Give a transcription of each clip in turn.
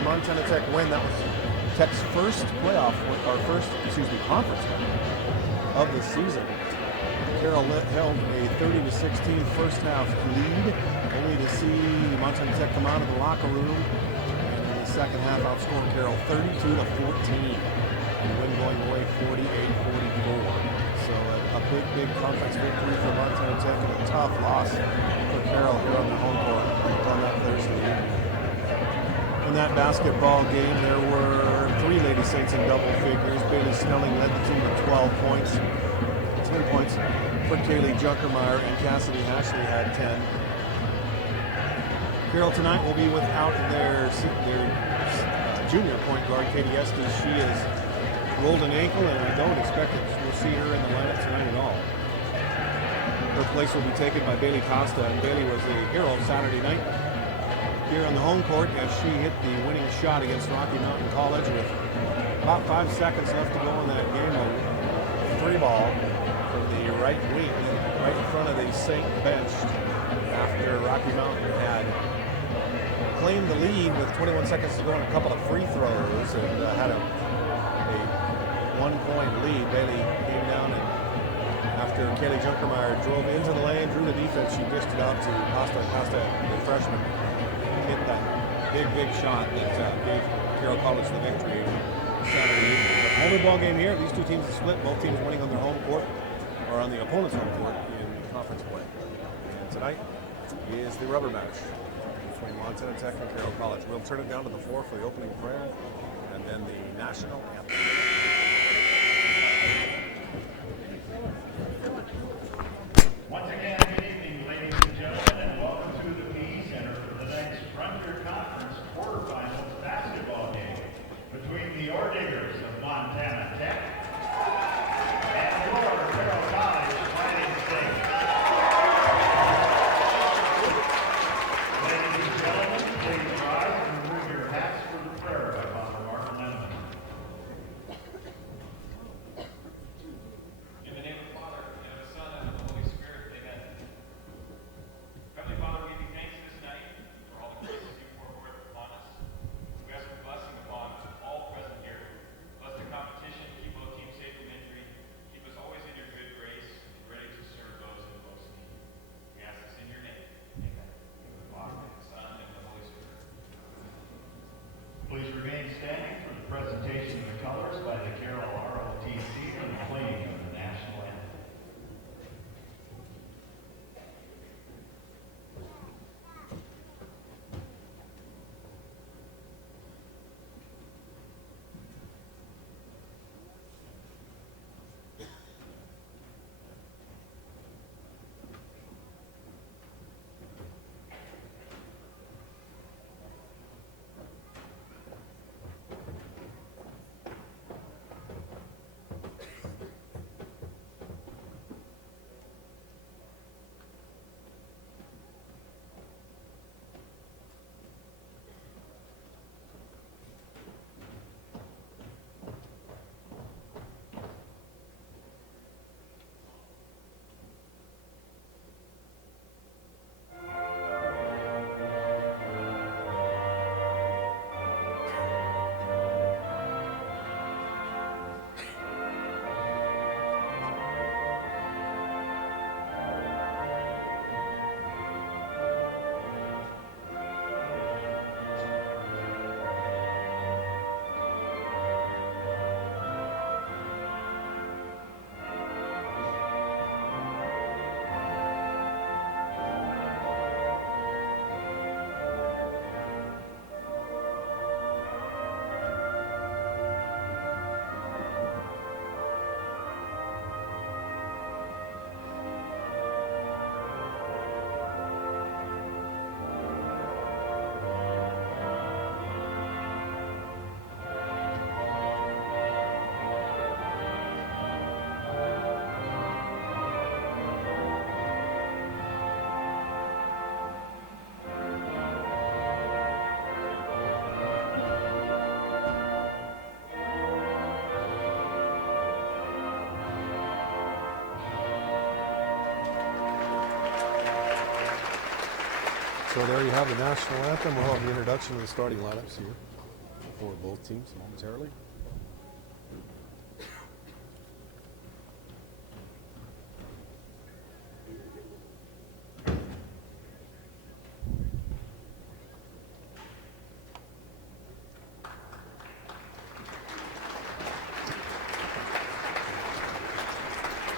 Montana Tech win. That was Tech's first conference win of the season. Carroll held a 30-16 first half lead, only to see Montana Tech come out of the locker room and in the second half outscore Carroll 32-14 and win going away 48-44. So a big conference victory for Montana Tech and a tough loss for Carroll here on the home court on that Thursday evening. In that basketball game, there were 3 Lady Saints in double figures. Bailey Snelling led the team with 12 points. 10 points for Kaylee Junkermeyer, and Cassidy Hashley had 10. Carroll tonight will be without their junior point guard, Katie Estes. She has rolled an ankle, and I don't expect we'll see her in the lineup tonight at all. Her place will be taken by Bailey Costa, and Bailey was a hero Saturday night here on the home court as she hit the winning shot against Rocky Mountain College with about 5 seconds left to go in that game. A free ball from the right wing, right in front of the Saint bench after Rocky Mountain had claimed the lead with 21 seconds to go and a couple of free throws and had a 1-point lead. Bailey came down and after Kaylee Junkermeyer drove into the lane, drew the defense, she dished it out to Costa. Costa, the freshman, hit that big shot that gave Carroll College the victory Saturday evening. But only ball game here. These two teams are split. Both teams winning on their home court or on the opponent's home court in conference play. And tonight is the rubber match between Montana Tech and Carroll College. We'll turn it down to the floor for the opening prayer and then the national anthem. Once again, good evening, ladies and gentlemen, and welcome to the Peace Center for the next Frontier Conference quarterfinals basketball game between the Orediggers of Montana Tech and your Carroll College Fighting Saints. Ladies and gentlemen, please rise and remove your hats for the prayer by Father Martin Lennon. In the name of the Father, and of the Son, and of the Holy Spirit, amen. Heavenly Father, we give you thanks this night for all the graces you pour forth upon us. We ask for blessing upon all present here. Bless the competition, keep both teams safe from injury. Keep us always in your good grace, ready to serve those in most need. We ask this in your name. Amen. In the Father, and the Son, and the Holy Spirit. Please remain standing for the presentation of the colors by the Carroll ROTC and the playing of the national anthem. So there you have the national anthem. We'll have the introduction of the starting lineups here. for both teams momentarily.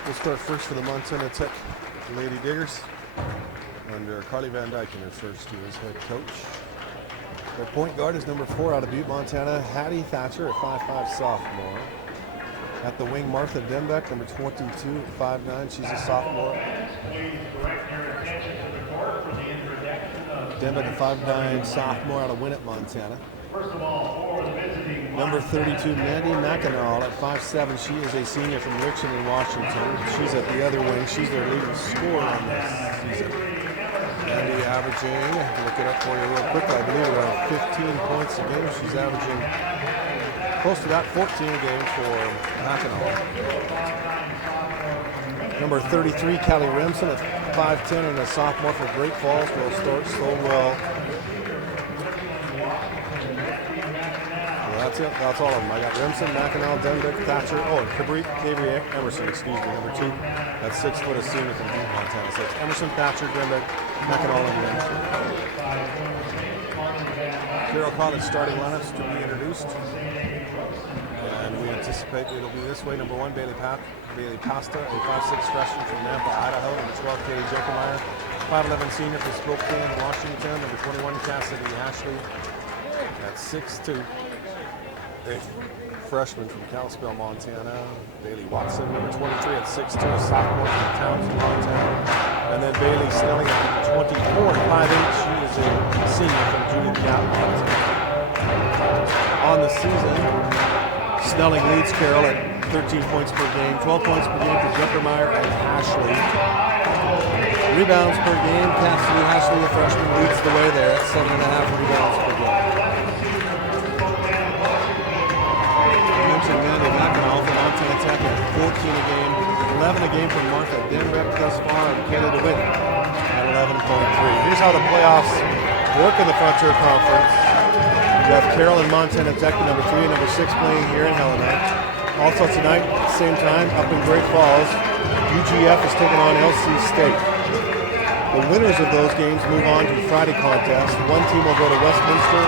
We'll start first for the Montana Tech Lady Diggers under Carly Van Dyken, her first year as head coach. Their point guard is number 4 out of Butte, Montana, Hattie Thatcher, a 5'5" sophomore. At the wing, Martha Dembeck, number 22 at 5'9", she's a sophomore. Dembeck, a 5'9" sophomore out of Winnett, Montana. Number 32, Mandy Mackinac at 5'7". She is a senior from Richmond in Washington. She's at the other wing. She's their leading scorer on this season. Mandy averaging, look it up for you real quick, I believe around 15 points a game. She's averaging close to that, 14 a game for Mackinac. Number 33, Callie Remsen at 5'10" and a sophomore for Great Falls. Will start so well. That's it. That's all of them. I got Remsen, Mackinac, Dembeck, Thatcher, and Cabri Emerson, excuse me, number 2. That's 6 foot, a senior from Butte, Montana. So it's Emerson, Thatcher, Dembeck, Mackinac, and Remsen. Carroll College starting lineups to be introduced. And we anticipate it'll be this way. Number 1, Bailey Pasta, a 5'6" freshman from Nampa, Idaho. Number 12, Katie Jenkemeyer, 5'11" senior from Spokane, Washington. Number 21, Cassidy Ashley, at 6'2". A freshman from Kalispell, Montana, Bailey Watson, number 23 at 6'2", a sophomore from Townsend, Montana. And then Bailey Snelling at 24 at 5'8". She is a senior from Junior Gap, Montana. On the season, Snelling leads Carroll at 13 points per game, 12 points per game for Jenkemeyer and Ashley. Rebounds per game, Cassidy Ashley, a freshman, leads the way there at 7.5 rebounds per game. Mandy Mackinac for Montana Tech at 14 a game, 11 a game from Martha Dembeck thus far, and Kayla DeWitt at 11.3. Here's how the playoffs work in the Frontier Conference. You have Carroll and Montana Tech, number 3 and number 6 playing here in Helena. Also tonight, at the same time, up in Great Falls, UGF is taking on LC State. The winners of those games move on to Friday contest. One team will go to Westminster,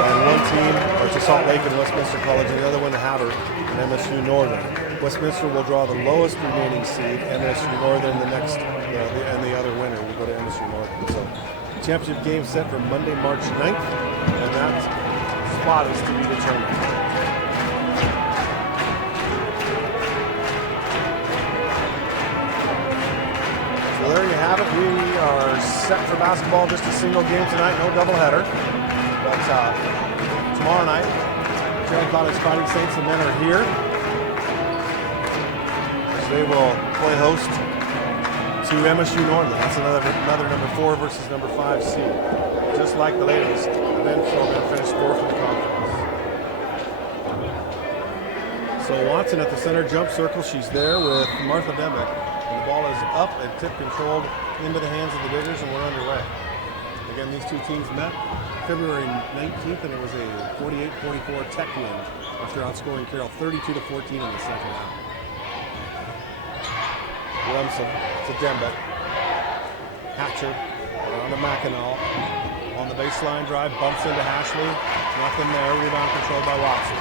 and one team, or to Salt Lake and Westminster College, and the other one to Havre and MSU Northern. Westminster will draw the lowest remaining seed, MSU Northern the next, and the other winner will go to MSU Northern. So, championship game set for Monday, March 9th, and that spot is to be determined. So there you have it. We are set for basketball, just a single game tonight, no doubleheader. But tomorrow night, Carroll College Fighting Saints, the men are here. So they will play host to MSU Northern. That's another number 4 versus number 5 seed. Just like the ladies, the men's program finished 4th in the conference. So Watson at the center jump circle. She's there with Martha Dembeck. And the ball is up and tip controlled into the hands of the Diggers, and we're underway. Again, these two teams met February 19th, and it was a 48-44 Tech win after outscoring Carroll 32-14 in the second half. Remsen to Dembeck. Hatcher around to Mackinac. On the baseline drive, bumps into Ashley. Nothing there. Rebound controlled by Watson.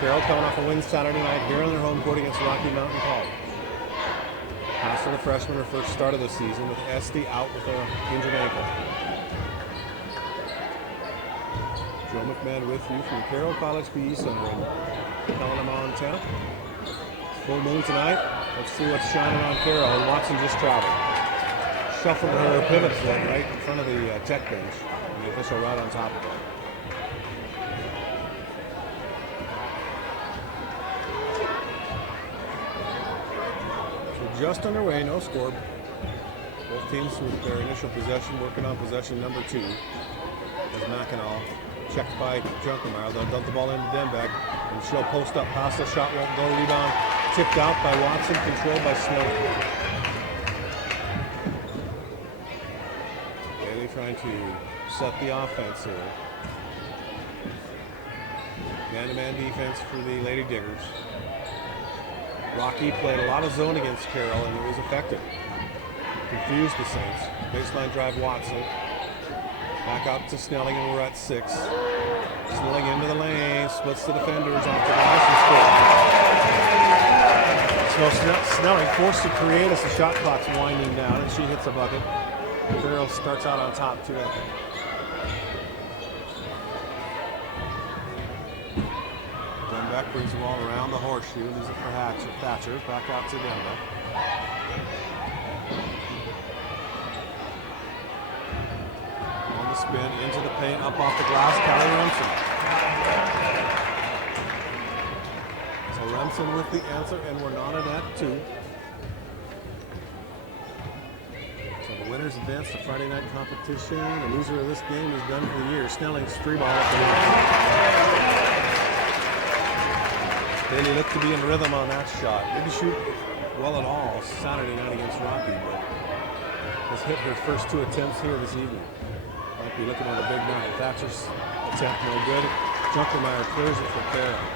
Carroll coming off a win Saturday night here on their home court against Rocky Mountain College. Pass to the freshman, her first start of the season, with Esty out with an injured ankle. Joe McMahon with you from Carroll College PE Center in Helena, Montana. Full moon tonight. Let's see what's shining on Carroll. And Watson just traveled. Shuffled her pivot foot right in front of the tech bench. And the official right on top of it. Just underway, no score. Both teams with their initial possession working on possession number 2. As Mackinac checked by Junkermeyer. They'll dump the ball into Dembeck, and she'll post up. Pasta shot won't go. Rebound tipped out by Watson, controlled by Snelling. Bailey trying to set the offense here. Man-to-man defense for the Lady Diggers. Rocky played a lot of zone against Carroll, and it was effective. Confused the Saints. Baseline drive Watson. Back out to Snelling, and we're at 6. Snelling into the lane, splits the defenders off the glass and scores. So Snelling forced to create as the shot clock's winding down, and she hits a bucket. Carroll starts out on top 2-0. Denbeck brings the ball around the horseshoe, leaves it for Thatcher. Back out to Denbeck. On the spin, into the paint, up off the glass, Callie Remsen. So Remsen with the answer, and we're knotted at 2. So the winners advance to Friday night competition. The loser of this game is done for the year. Snelling's 3-ball up the rim. Bailey looked to be in rhythm on that shot. Didn't shoot well at all Saturday night against Rocky, but has hit her first 2 attempts here this evening. Might be looking at a big night. Thatcher's attempt no good. Junkermeyer clears it for Carroll.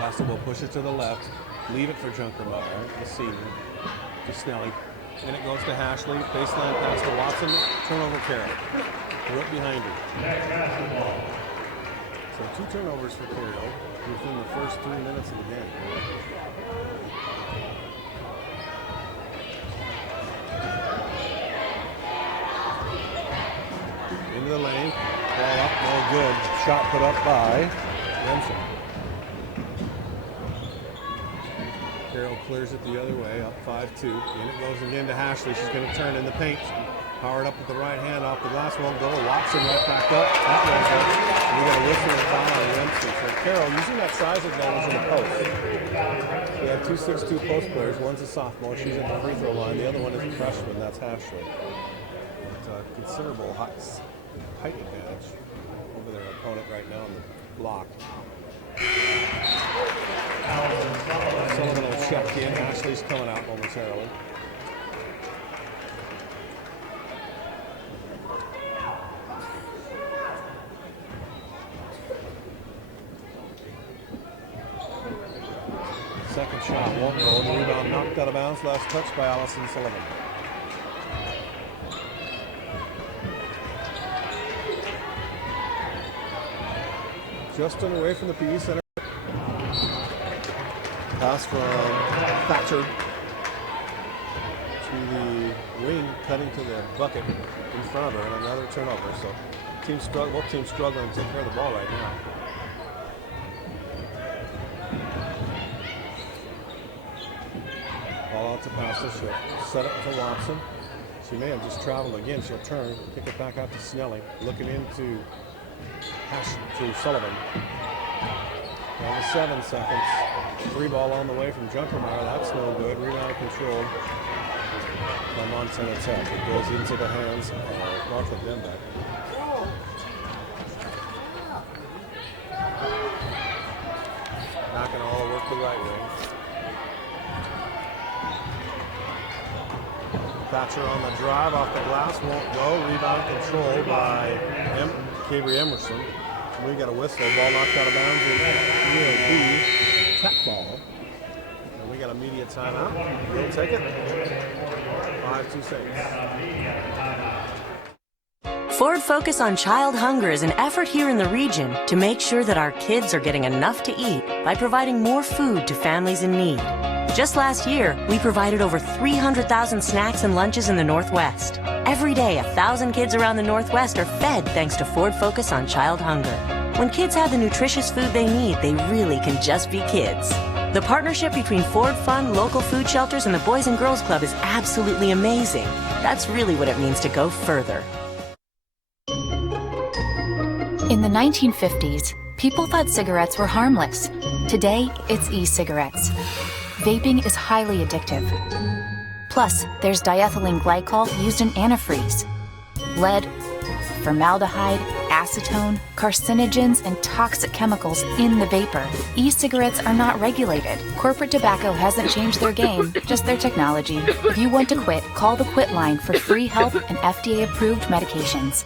Boston will push it to the left. Leave it for Junkermeyer, the senior, to Snelling. And it goes to Hashley. Baseline pass to Watson. Turnover Carroll. Right behind her. So 2 turnovers for Carroll within the first 3 minutes of the game. Into the lane. Ball up, no good. Shot put up by Remsen. Carroll clears it the other way, up 5-2. In it goes again to Hashley. She's going to turn in the paint. Powered up with the right hand off the glass, won't go. Watson right back up. That one's up. We got a whistle and foul on Remsen. So Carroll using that size advantage in the post. We have 2 6'2" post players. One's a sophomore. She's at the free throw line. The other one is a freshman. That's Hashley. But considerable height advantage over their opponent right now on the block. Sullivan will check in. Ashley's coming out momentarily. Second shot won't go. The rebound knocked out of bounds. Last touch by Allison Sullivan. Just on the way from the PE Center. Pass from Thatcher to the wing, cutting to the bucket in front of her, and another turnover. So both teams struggling to take care of the ball right now. Ball out to Pastor. She'll set it to Watson. She may have just traveled again. She'll turn, kick it back out to Snelling, looking into Sullivan. Down to 7 seconds. 3-ball on the way from Junkermeyer. That's no good. Rebound controlled by Montana Tech. It goes into the hands of Martha Denbeck. Not going to all work the right way. Thatcher on the drive off the glass. Won't go. Rebound controlled by Avery Emerson. We got a whistle. Ball knocked out of bounds in UAB. Tech ball. And we got a media timeout. We'll take it. 5-2 Saints. Ford Focus on Child Hunger is an effort here in the region to make sure that our kids are getting enough to eat by providing more food to families in need. Just last year, we provided over 300,000 snacks and lunches in the Northwest. Every day, 1,000 kids around the Northwest are fed thanks to Ford Focus on Child Hunger. When kids have the nutritious food they need, they really can just be kids. The partnership between Ford Fund, local food shelters, and the Boys and Girls Club is absolutely amazing. That's really what it means to go further. In the 1950s, people thought cigarettes were harmless. Today, it's e-cigarettes. Vaping is highly addictive. Plus, there's diethylene glycol used in antifreeze. Lead, formaldehyde, acetone, carcinogens, and toxic chemicals in the vapor. E-cigarettes are not regulated. Corporate tobacco hasn't changed their game, just their technology. If you want to quit, call the Quit line for free help and FDA-approved medications.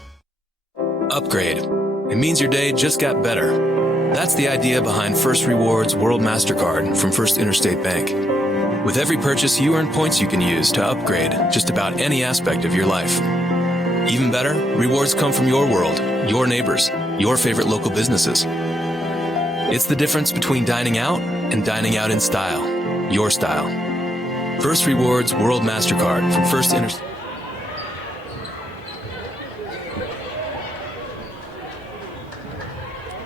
Upgrade. it means your day just got better. That's the idea behind First Rewards World MasterCard from First Interstate Bank. With every purchase, you earn points you can use to upgrade just about any aspect of your life. Even better, rewards come from your world, your neighbors, your favorite local businesses. It's the difference between dining out and dining out in style, your style. First Rewards World MasterCard from First Interstate.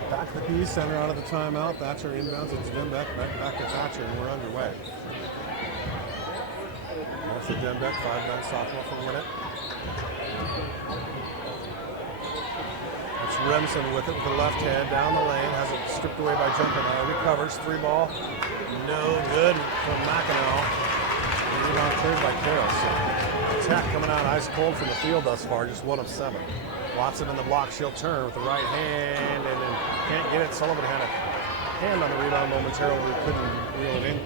Back to the PE Center out of the timeout. Thatcher inbounds. It's Dembeck. Back to Thatcher, and we're underway. That's the Dembeck, 5'9" sophomore from Winnett. That's Remsen with it with the left hand down the lane. Has it stripped away by Jumper now. Recovers. 3 ball. No good from McEnroe. Rebound cleared by Carroll. So attack coming out ice cold from the field thus far. Just 1 of 7. Watson in the block. She'll turn with the right hand and then can't get it. Sullivan had a hand on the rebound momentarily. Couldn't reel it in.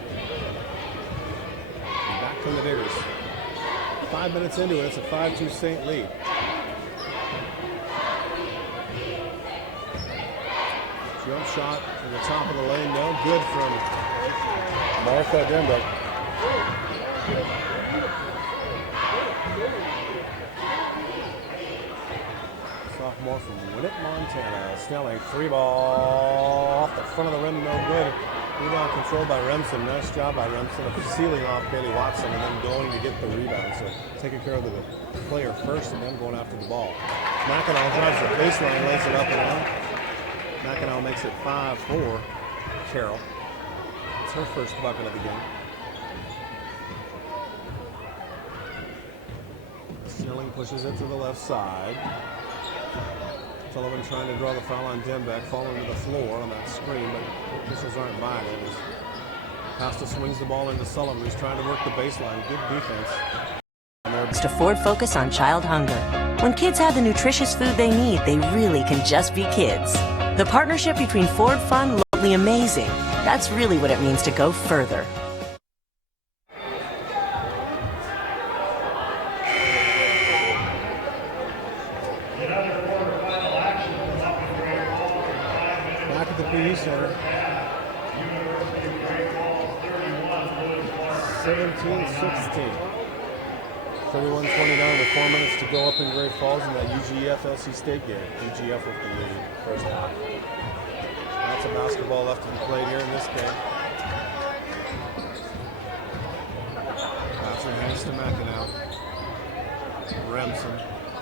Back from the Diggers. 5 minutes into it, it's a 5-2 Saint lead. Jump shot from the top of the lane, no good from Martha Dembeck. Sophomore from Winnett, Montana. Snelling, 3 ball off the front of the rim, no good. Rebound controlled by Remsen. Nice job by Remsen of sealing off Bailey Watson and then going to get the rebound. So taking care of the player first and then going after the ball. McEnroe drives the baseline, lays it up and out. McEnroe makes it 5-4. Carroll. It's her first bucket of the game. Snelling pushes it to the left side. Sullivan trying to draw the foul on Dembeck, falling to the floor on that screen, but officials aren't buying it. Costa swings the ball into Sullivan, who's trying to work the baseline. Good defense. To Ford Focus on child hunger. When kids have the nutritious food they need, they really can just be kids. The partnership between Ford Fun, Lovely, Amazing. That's really what it means to go further. PE Center. 17-16. 31-29 with 4 minutes to go up in Great Falls in that UGF LC State game. UGF with the lead first half. Lots of basketball left to be played here in this game. Thatcher hands to McEnroe. Remsen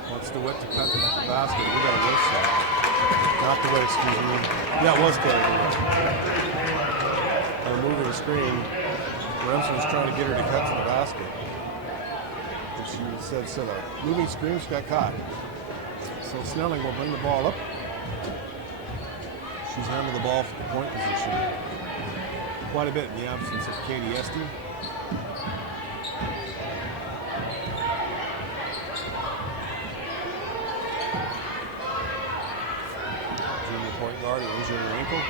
wants DeWitt to cut the basket. We got a worse shot. Not DeWitt, excuse me. Yeah, it was Kelly DeWitt. Moving the screen. Remsen was trying to get her to cut to the basket. And she said so. The moving screen, she got caught. So Snelling will bring the ball up. She's handled the ball for the point position quite a bit in the absence of Katie Esty. Junior point guard who injured her ankle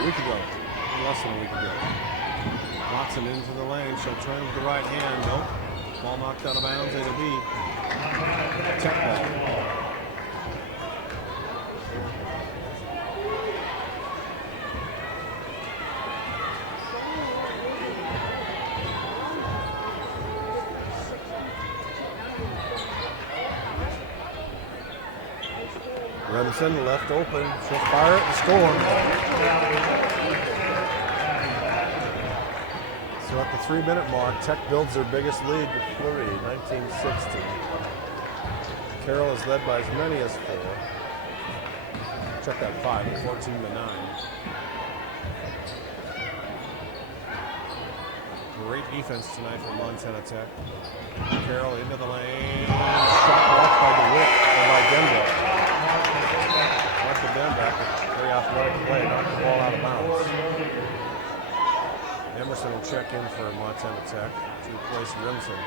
a week ago. Less than a week ago. Watson into the lane. She'll turn with the right hand. Nope. Ball knocked out of bounds. A to B. Tech ball. Remsen left open. She'll fire it and score. So at the 3-minute mark, Tech builds their biggest lead to 3, 19-16. Carroll is led by as many as 4. Check that 5, 14-9. Great defense tonight from Montana Tech. Carroll into the lane. Shot blocked by DeWitt or by Dembeck. Martha Dembeck, very athletic play, knocked the ball out of bounds. Emerson will check in for Montana Tech to replace Remsen.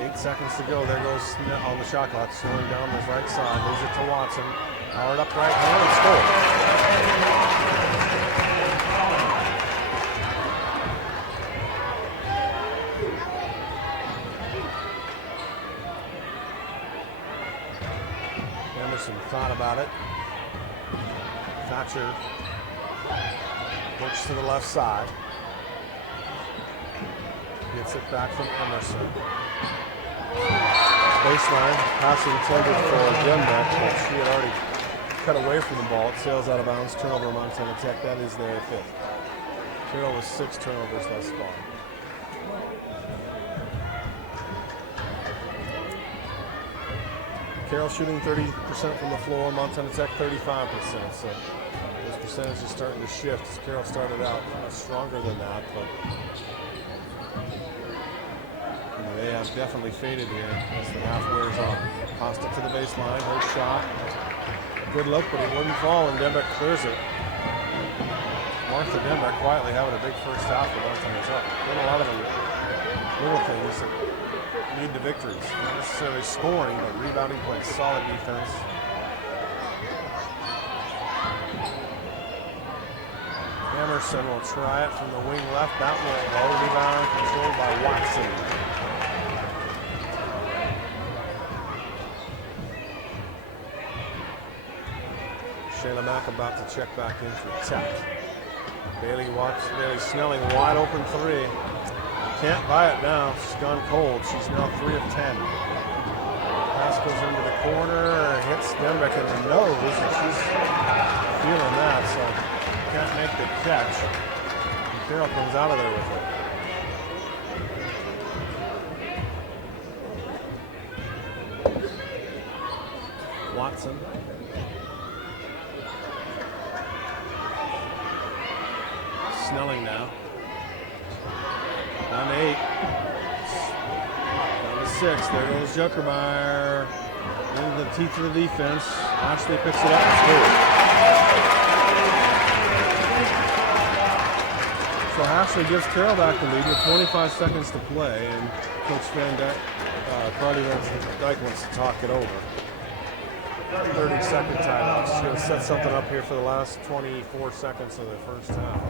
Eight seconds to go. There goes on the shot clock, slowing down the right side. Leaves it to Watson. Powered up right hand and score. thought about it. Thatcher works to the left side. Gets it back from Emerson. Baseline, pass intended for Dembeck, but she had already cut away from the ball. It sails out of bounds. Turnover, Montana Tech. That is their fifth. Carroll with 6 turnovers thus far. Carroll shooting 30% from the floor, Montana Tech 35%. So those percentages starting to shift. Carroll started out stronger than that, but they have definitely faded here as the half wears on. Costa to the baseline, her shot. A good look, but it wouldn't fall, and Dembeck clears it. Martha Dembeck quietly having a big first half for Montana Tech. Doing a lot of the little things that lead to victories. Not necessarily scoring, but rebounding, playing solid defense. Emerson will try it from the wing left. That will go. Rebound controlled by Watson. Shayla Mack about to check back in for Tech. Bailey Snelling wide open 3. Can't buy it now. She's gone cold. She's now 3 of 10. Pass goes into the corner, hits Dembeck in the nose, and she's feeling that, so can't make the catch. And Carroll comes out of there with it. Watson. Snelling now. Down to 8. Down to 6. There goes Zuckermeyer. Into the teeth of the defense. Ashley picks it up and scores. So Ashley gives Carroll back the lead with 25 seconds to play, and Coach Carly Van Dyke wants to talk it over. 30-second timeout. She's going to set something up here for the last 24 seconds of the first half.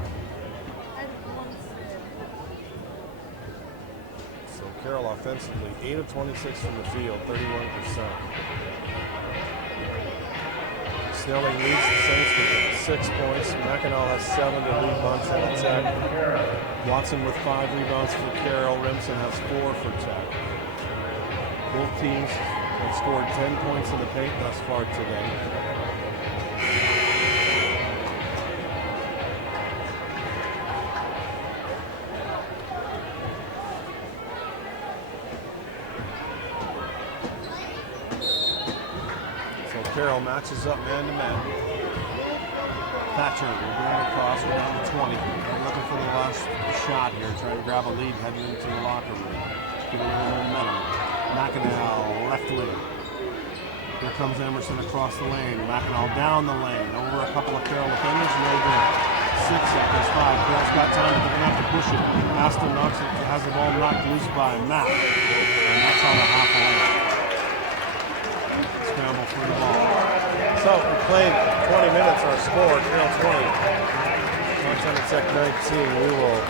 Carroll offensively, 8 of 26 from the field, 31%. Snelling leads the Saints with 6 points. Mackinac has 7 to lead Montana Tech. Watson with 5 rebounds for Carroll. Remsen has 4 for Tech. Both teams have scored 10 points in the paint thus far today. Carroll matches up man-to-man. Thatcher will bring it across. We're down to 20. We're looking for the last shot here, trying to grab a lead heading into the locker room. Get a little momentum. Mackinac left wing. Here comes Emerson across the lane. Mackinac down the lane. Over a couple of Carroll defenders. No good. 6 seconds. 5. Carroll's got time, but they're going to have to push it. Aston knocks it. Has the ball knocked loose by Mack. And that's on the half lane. Scramble for the ball. So we played 20 minutes, our score, Carroll 20, Montana Tech 19. We will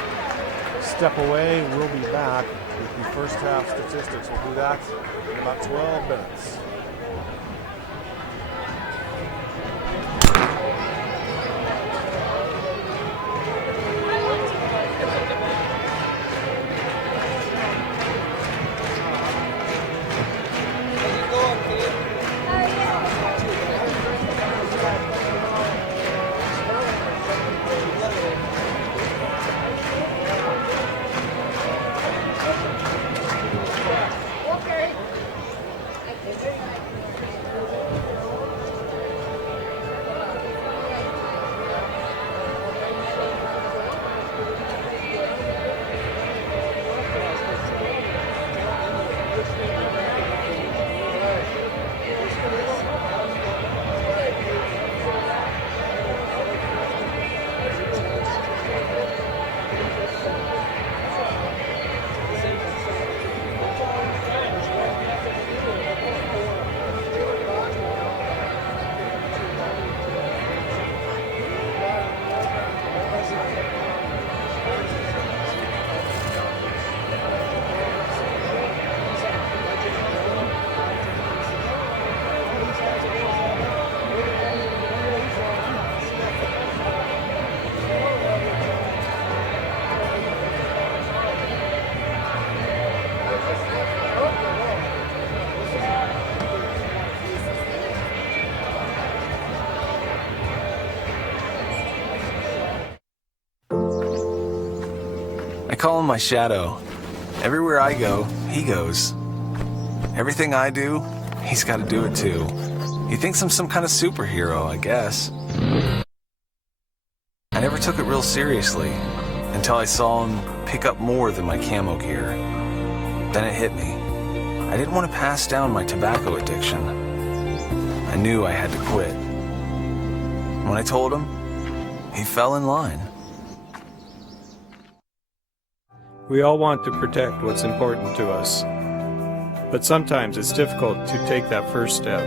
step away. We'll be back with the first half statistics. We'll do that in about 12 minutes. Okay. call him my shadow. Everywhere I go, he goes. Everything I do, he's got to do it too. He thinks I'm some kind of superhero, I guess. I never took it real seriously until I saw him pick up more than my camo gear. Then it hit me. I didn't want to pass down my tobacco addiction. I knew I had to quit. When I told him, he fell in line. We all want to protect what's important to us, but sometimes it's difficult to take that first step.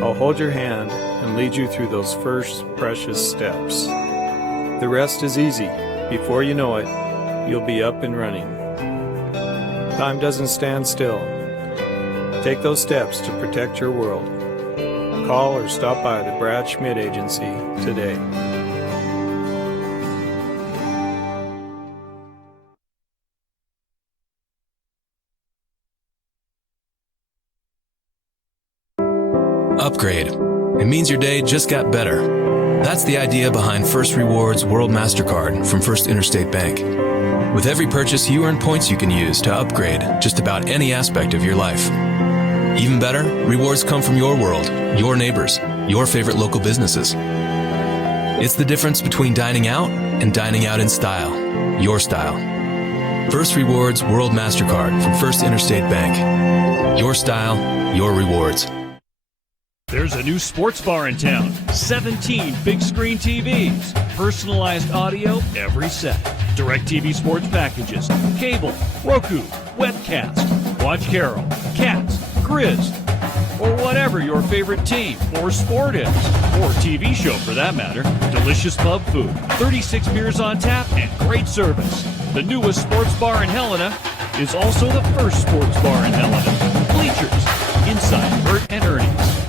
I'll hold your hand and lead you through those first precious steps. The rest is easy. Before you know it, you'll be up and running. Time doesn't stand still. Take those steps to protect your world. Call or stop by the Brad Schmidt Agency today. Upgrade. It means your day just got better. That's the idea behind First Rewards World MasterCard from First Interstate Bank. With every purchase, you earn points you can use to upgrade just about any aspect of your life. Even better, rewards come from your world, your neighbors, your favorite local businesses. It's the difference between dining out and dining out in style, your style. First Rewards World MasterCard from First Interstate Bank. Your style, your rewards. There's a new sports bar in town. 17 big screen TVs. Personalized audio every set. DirecTV sports packages. Cable, Roku, webcast. Watch Carroll, Cats, Grizz, or whatever your favorite team or sport is. Or TV show for that matter. Delicious pub food. 36 beers on tap and great service. The newest sports bar in Helena is also the first sports bar in Helena. Bleachers. Inside Bert and Ernie's.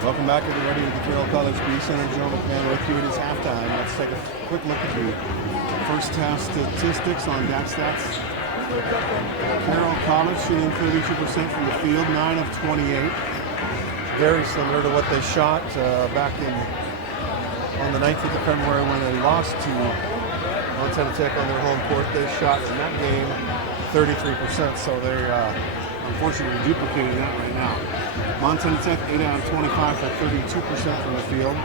Welcome back, everybody, to the Carroll College Peace Center. Joe McMahon with you. It is halftime. Let's take a quick look at the first half statistics on stats. Carroll College shooting 32% from the field, 9 of 28. Very similar to what they shot back on the 19th of February when they lost to Montana Tech on their home court. They shot in that game 33%, so they're unfortunately duplicating that right now. Montana Tech 8 out of 25 for 32% from the field.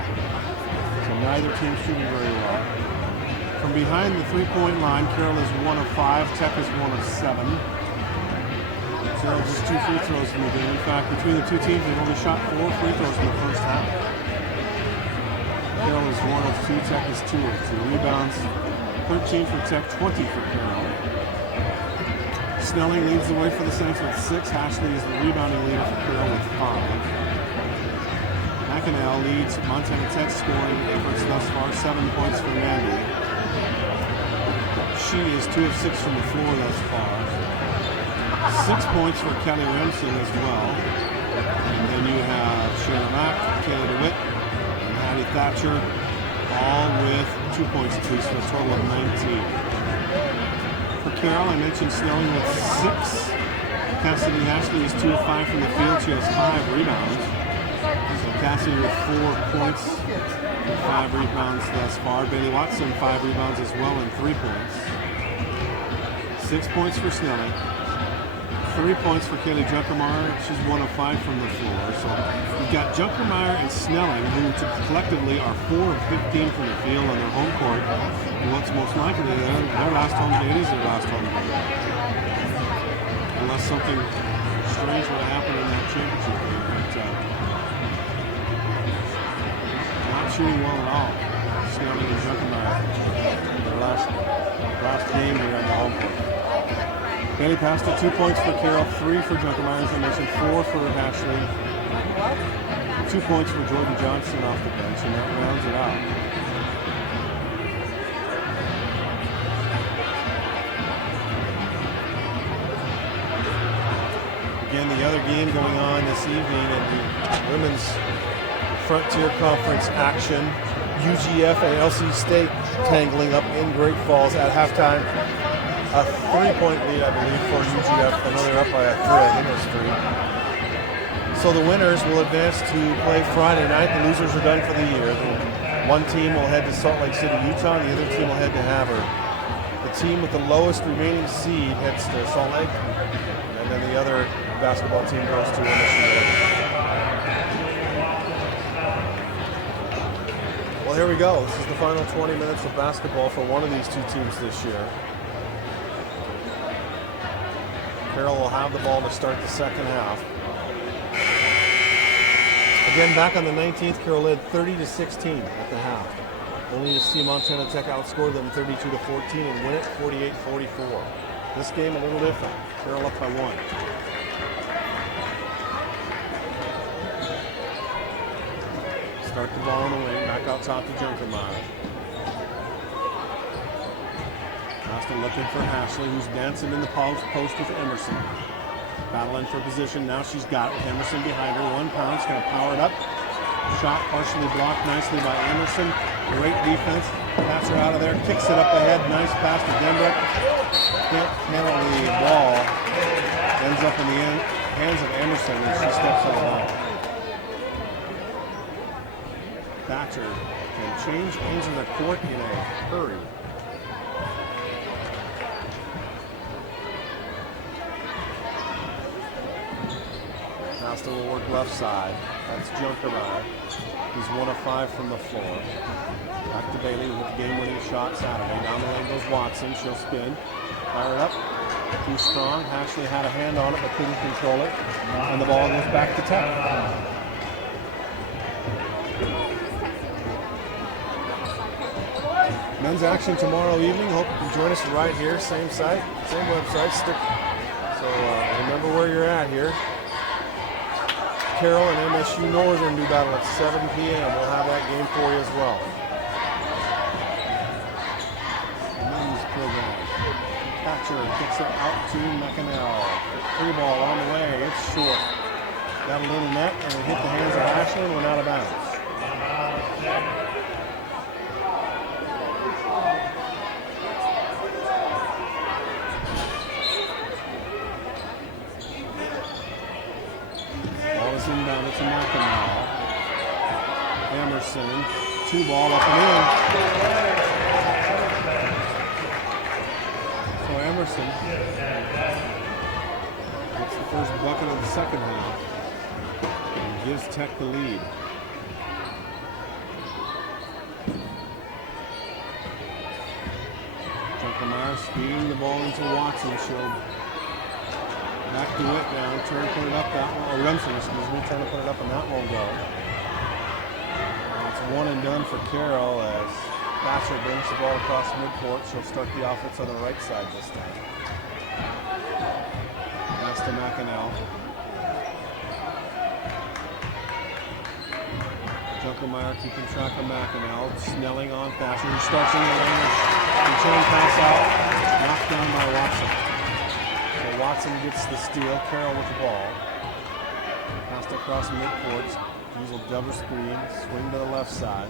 So neither team shooting very well. From behind the three-point line, Carroll is 1 of 5, Tech is 1 of 7. Carroll just 2 free throws in the game. In fact, between the two teams, they've only shot 4 free throws in the first half. Carroll is 1 of 2, Tech is 2 of 2. Rebounds, 13 for Tech, 20 for Carroll. Snelling leads the way for the Saints with 6. Ashley is the rebounding leader for Carroll with 5. McInnell leads Montana Tech scoring efforts thus far, 7 points for Mandy. She is 2 of 6 from the floor thus far. 6 points for Kelly Remsen as well. And then you have Sharon Mack, Kayla DeWitt, and Hattie Thatcher, all with 2 points apiece for a total of 19. For Carroll, I mentioned Snelling with 6. Cassidy Ashley is 2 of 5 from the field. She has 5 rebounds. So Cassidy with 4 points and 5 rebounds thus far. Bailey Watson, 5 rebounds as well and 3 points. 6 points for Snelling. 3 points for Kaylee Junkermeyer. She's 1 of 5 from the floor. So you've got Junkermeyer and Snelling, who collectively are 4 of 15 from the field on their home court. And what's most likely, their last home date is their last home date. Unless something strange would have happened in that championship game. But not shooting well at all. Snelling and Junkermeyer. Their last game here on the home court. Bailey passed it, 2 points for Carroll, 3 for Junkermeyer, as I mentioned, 4 for Ashley. 2 points for Jordan Johnson off the bench, and that rounds it out. Again, the other game going on this evening in the Women's Frontier Conference action. UGF and LC State tangling up in Great Falls at halftime. A 3-point lead, I believe, for UGF. Another up by a 3. I think it was 3. So the winners will advance to play Friday night. The losers are done for the year. One team will head to Salt Lake City, Utah, and the other team will head to Havre. The team with the lowest remaining seed heads to Salt Lake, and then the other basketball team goes to Mission. Well, here we go. This is the final 20 minutes of basketball for one of these two teams this year. Carroll will have the ball to start the second half. Again, back on the 19th, Carroll led 30-16 at the half. Only to see Montana Tech outscore them 32-14 and win it 48-44. This game a little different. Carroll up by 1. Start the ball on the wing, back out top to Junkermeyer. Austin looking for Ashley, who's dancing in the post with Emerson. Battling for position, now she's got it with Emerson behind her. 1 pound, she's going to power it up. Shot partially blocked nicely by Emerson. Great defense. Pats her out of there, kicks it up ahead. Nice pass to Denbrook. Can't handle the ball. Ends up in the hands of Emerson as she steps on the ball. Thatcher can change ends of the court in a hurry. Asta will work left side. That's Junkermeyer. He's 1 of 5 from the floor. Back to Bailey with the game-winning shot Saturday. Down the lane goes Watson. She'll spin. Fire it up. Too strong. Ashley had a hand on it but couldn't control it. And the ball goes back to Tech. Men's action tomorrow evening. Hope you can join us right here. Same site, same website. So remember where you're at here. Carroll and MSU Northern do battle at 7 p.m. We'll have that game for you as well. Men's program. Thatcher gets it out to McInnell. 3 ball on the way. It's short. Got a little net and it hit the hands of Ashley. We're now out of bounds. Ball is inbound. It's a McEnroe. Emerson. 2-ball up and in. So Emerson gets the first bucket of the second half and gives Tech the lead. Junkermeyer speeding the ball into Watson. She'll back to it now. Turn to put it up that one. Oh, Remsen, excuse me. Trying to put it up and that won't go. It's one and done for Carroll as Thatcher brings the ball across midcourt. She'll start the offense on the right side this time. Pass to McEnroe. Junkermeyer keeping track of McEnroe. Snelling on Thatcher. He starts in the lane. Return pass out. Knocked down by Watson. So Watson gets the steal. Carroll with the ball. Passed across midcourt. Use a double screen. Swing to the left side.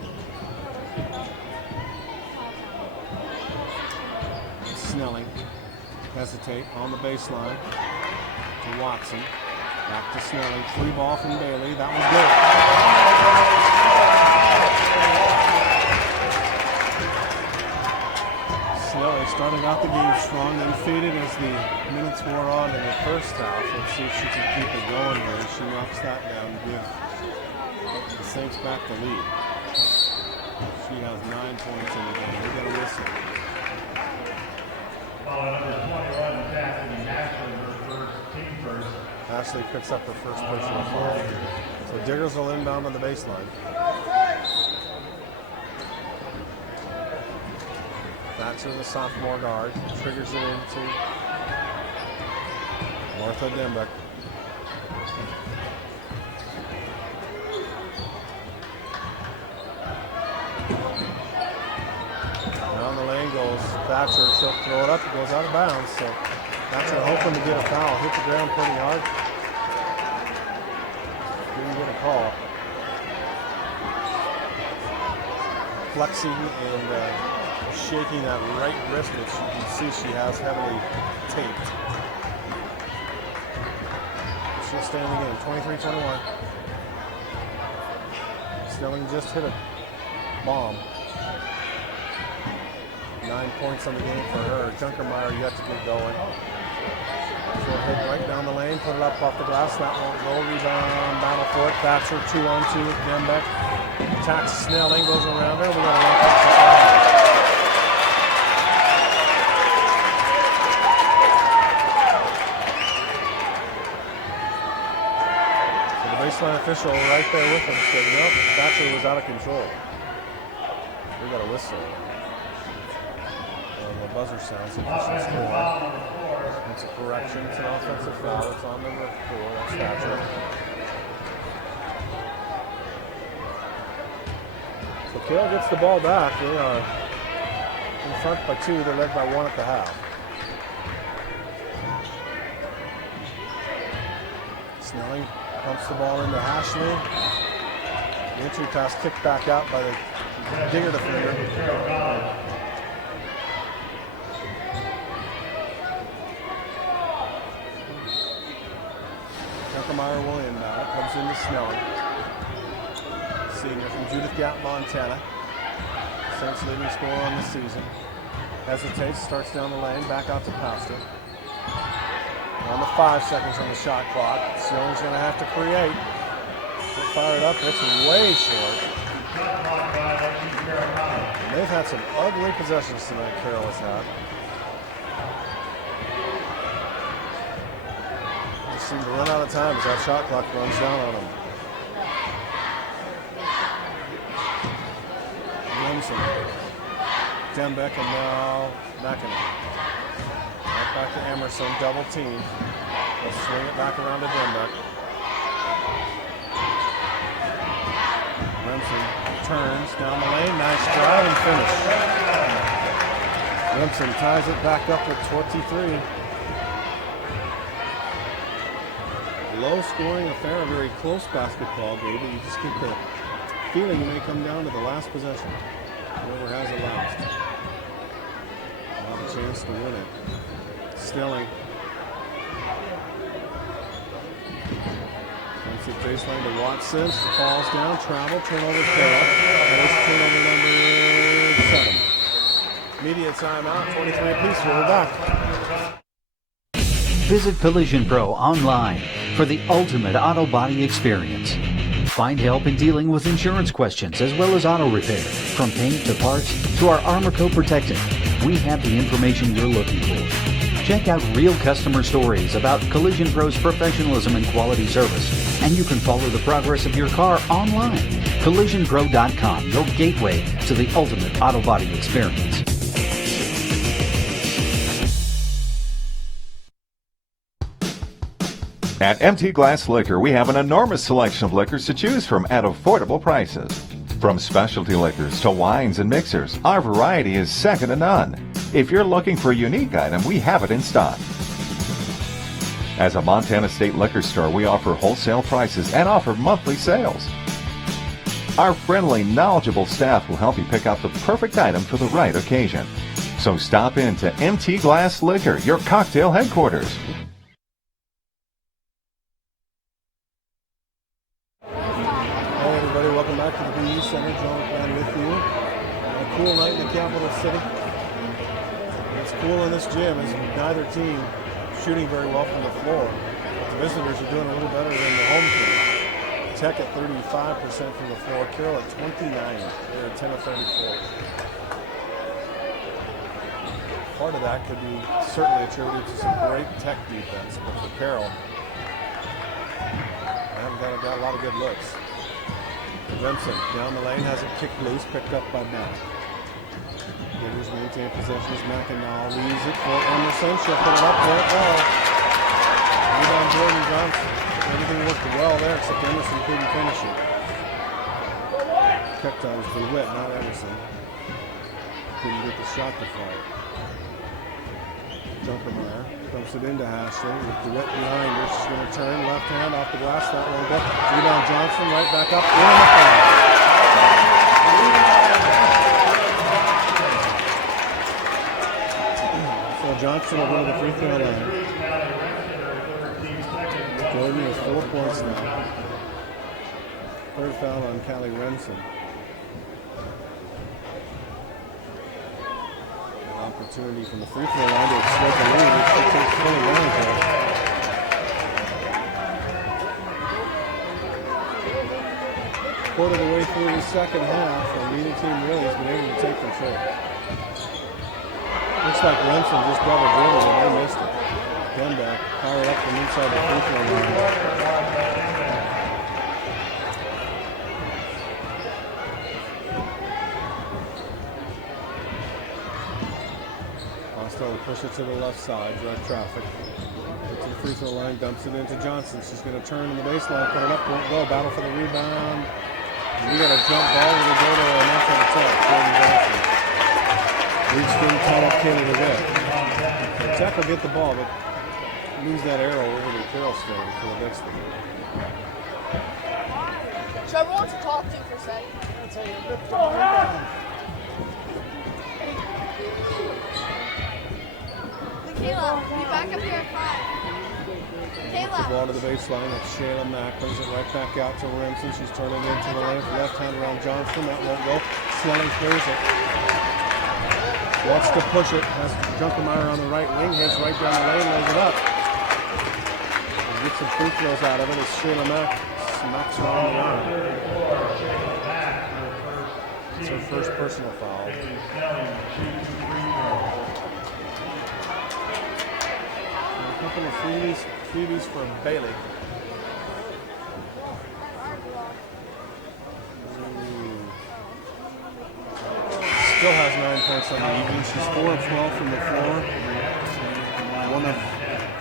Snelling. Hesitate on the baseline to Watson. Back to Snelling. 3-ball from Bailey. That one's good. Snelling starting out the game strong, then faded as the minutes wore on in the first half. Let's see if she can keep it going here. She knocks that down and gives the Saints back the lead. She has 9 points in the game. We got a whistle. Number 21, Cassidy Ashley, her first, team first. Ashley picks up her first personal foul. So Diggers will inbound on the baseline. Thatcher, the sophomore guard, triggers it into Martha Dembeck. Down the lane goes Thatcher. She'll throw it up. It goes out of bounds. So Thatcher hoping to get a foul. Hit the ground pretty hard. Didn't get a call. Flexing and shaking that right wrist, which you can see she has heavily taped. She'll stay in the game. 23-21. Snelling just hit a bomb. 9 points on the game for her. Junkermeyer yet to get going. She'll hit right down the lane, put it up off the glass. That won't go. Rebound, battle for it. Thatcher 2-on-2 with Dembeck. Attacks Snelling, goes around her. We got to lock up the foul. So the baseline official right there with him said, nope, Thatcher was out of control. We got a whistle. The buzzer sounds like it's It's a correction. It's an offensive foul. It's on number 4. That's Thatcher. So Carroll gets the ball back. They are in front by 2. They're led by 1 at the half. Snelling pumps the ball into Ashley. The entry pass kicked back out by the Digger defender. Junkermeyer will in now. Comes into Snelling. Senior from Judith Gap, Montana. Saints leading scorer on the season. Hesitates, starts down the lane, back out to Pauster. On the 5 seconds on the shot clock. Snelling's going to have to create. They'll fire it up. It's way short. And they've had some ugly possessions tonight, Carroll has had. Seem to run out of time as that shot clock runs down on them. Remsen, Dembeck, and now McEnroe. Back to Emerson, double team. They'll swing it back around to Dembeck. Remsen turns down the lane, nice drive and finish. Remsen ties it back up at 23. low-scoring affair, a very close basketball game, but you just get the feeling it may come down to the last possession. Whoever has it last will have a chance to win it. Snelling. Comes to baseline to Watson. Falls down. Travel. Turnover. Carroll. That is turnover number 7. Media timeout. 23 apiece. We're back. Visit Collision Pro online for the ultimate auto body experience. Find help in dealing with insurance questions as well as auto repair. From paint to parts to our Armor Coat Protectant, we have the information you're looking for. Check out real customer stories about Collision Pro's professionalism and quality service, and you can follow the progress of your car online. CollisionPro.com, your gateway to the ultimate auto body experience. At MT Glass Liquor, we have an enormous selection of liquors to choose from at affordable prices. From specialty liquors to wines and mixers, our variety is second to none. If you're looking for a unique item, we have it in stock. As a Montana State liquor store, we offer wholesale prices and offer monthly sales. Our friendly, knowledgeable staff will help you pick out the perfect item for the right occasion. So stop in to MT Glass Liquor, your cocktail headquarters. Welcome back to the BE Center. John McMahon with you. A cool night in the capital city. It's cool in this gym as neither team shooting very well from the floor. But the visitors are doing a little better than the home team. Tech at 35% from the floor. Carroll at 29. They're at 10 of 34. Part of that could be certainly attributed to some great Tech defense, but for Carroll, they haven't got a lot of good looks. Remsen down the lane, has it kicked loose, picked up by Mack. Gators maintain possession as Mackinac leaves it for Emerson. She'll put it up there. Rebound Jordan Johnson. Everything worked well there except Emerson couldn't finish it. Kekton's DeWitt, not Emerson. Couldn't get the shot to fall. Junkermeyer dumps it into Ashley with DeWitt behind her. She's going to turn left hand off the glass. That won't go. Rebound Johnson right back up in the foul. So Johnson will go to the free throw line. Jordan has 4 points now. Third foul on Callie Remsen. Opportunity from the free throw line to extend the lead, which she takes full advantage of. Quarter of the way through the second half, and neither team really has been able to take control. Looks like Remsen just double dribbled and they missed it. Denbeck fired up from inside the free throw line. Costello push it to the left side, direct traffic. Get to the free throw line, dumps it into Johnson. She's going to turn in the baseline, put it up, won't go. Battle for the rebound. And we got a jump ball with a go to Montana Tech. Jordan Johnson. Reached in, caught up Kaylee DeWitt. Tech will get the ball, but lose that arrow over to Carroll stand for the next thing. Trevor wants to call too for a second. That's how you lift the rebound. Kayla, you back up here at 5. Kayla. The ball to the baseline. That's Shayla Mack. Brings it right back out to Remsen. She's turning into the lane. Left hand around Johnson. That won't go. Snelling clears it. Wants to push it. Has Junkermeyer on the right wing. Heads right down the lane. Lays it up. And gets some free throws out of it as Shayla Mack smacks her on the line. It's her first personal foul. A couple of freebies for Bailey. Still has 9 points on the evening. She's 4 of 12 from the floor.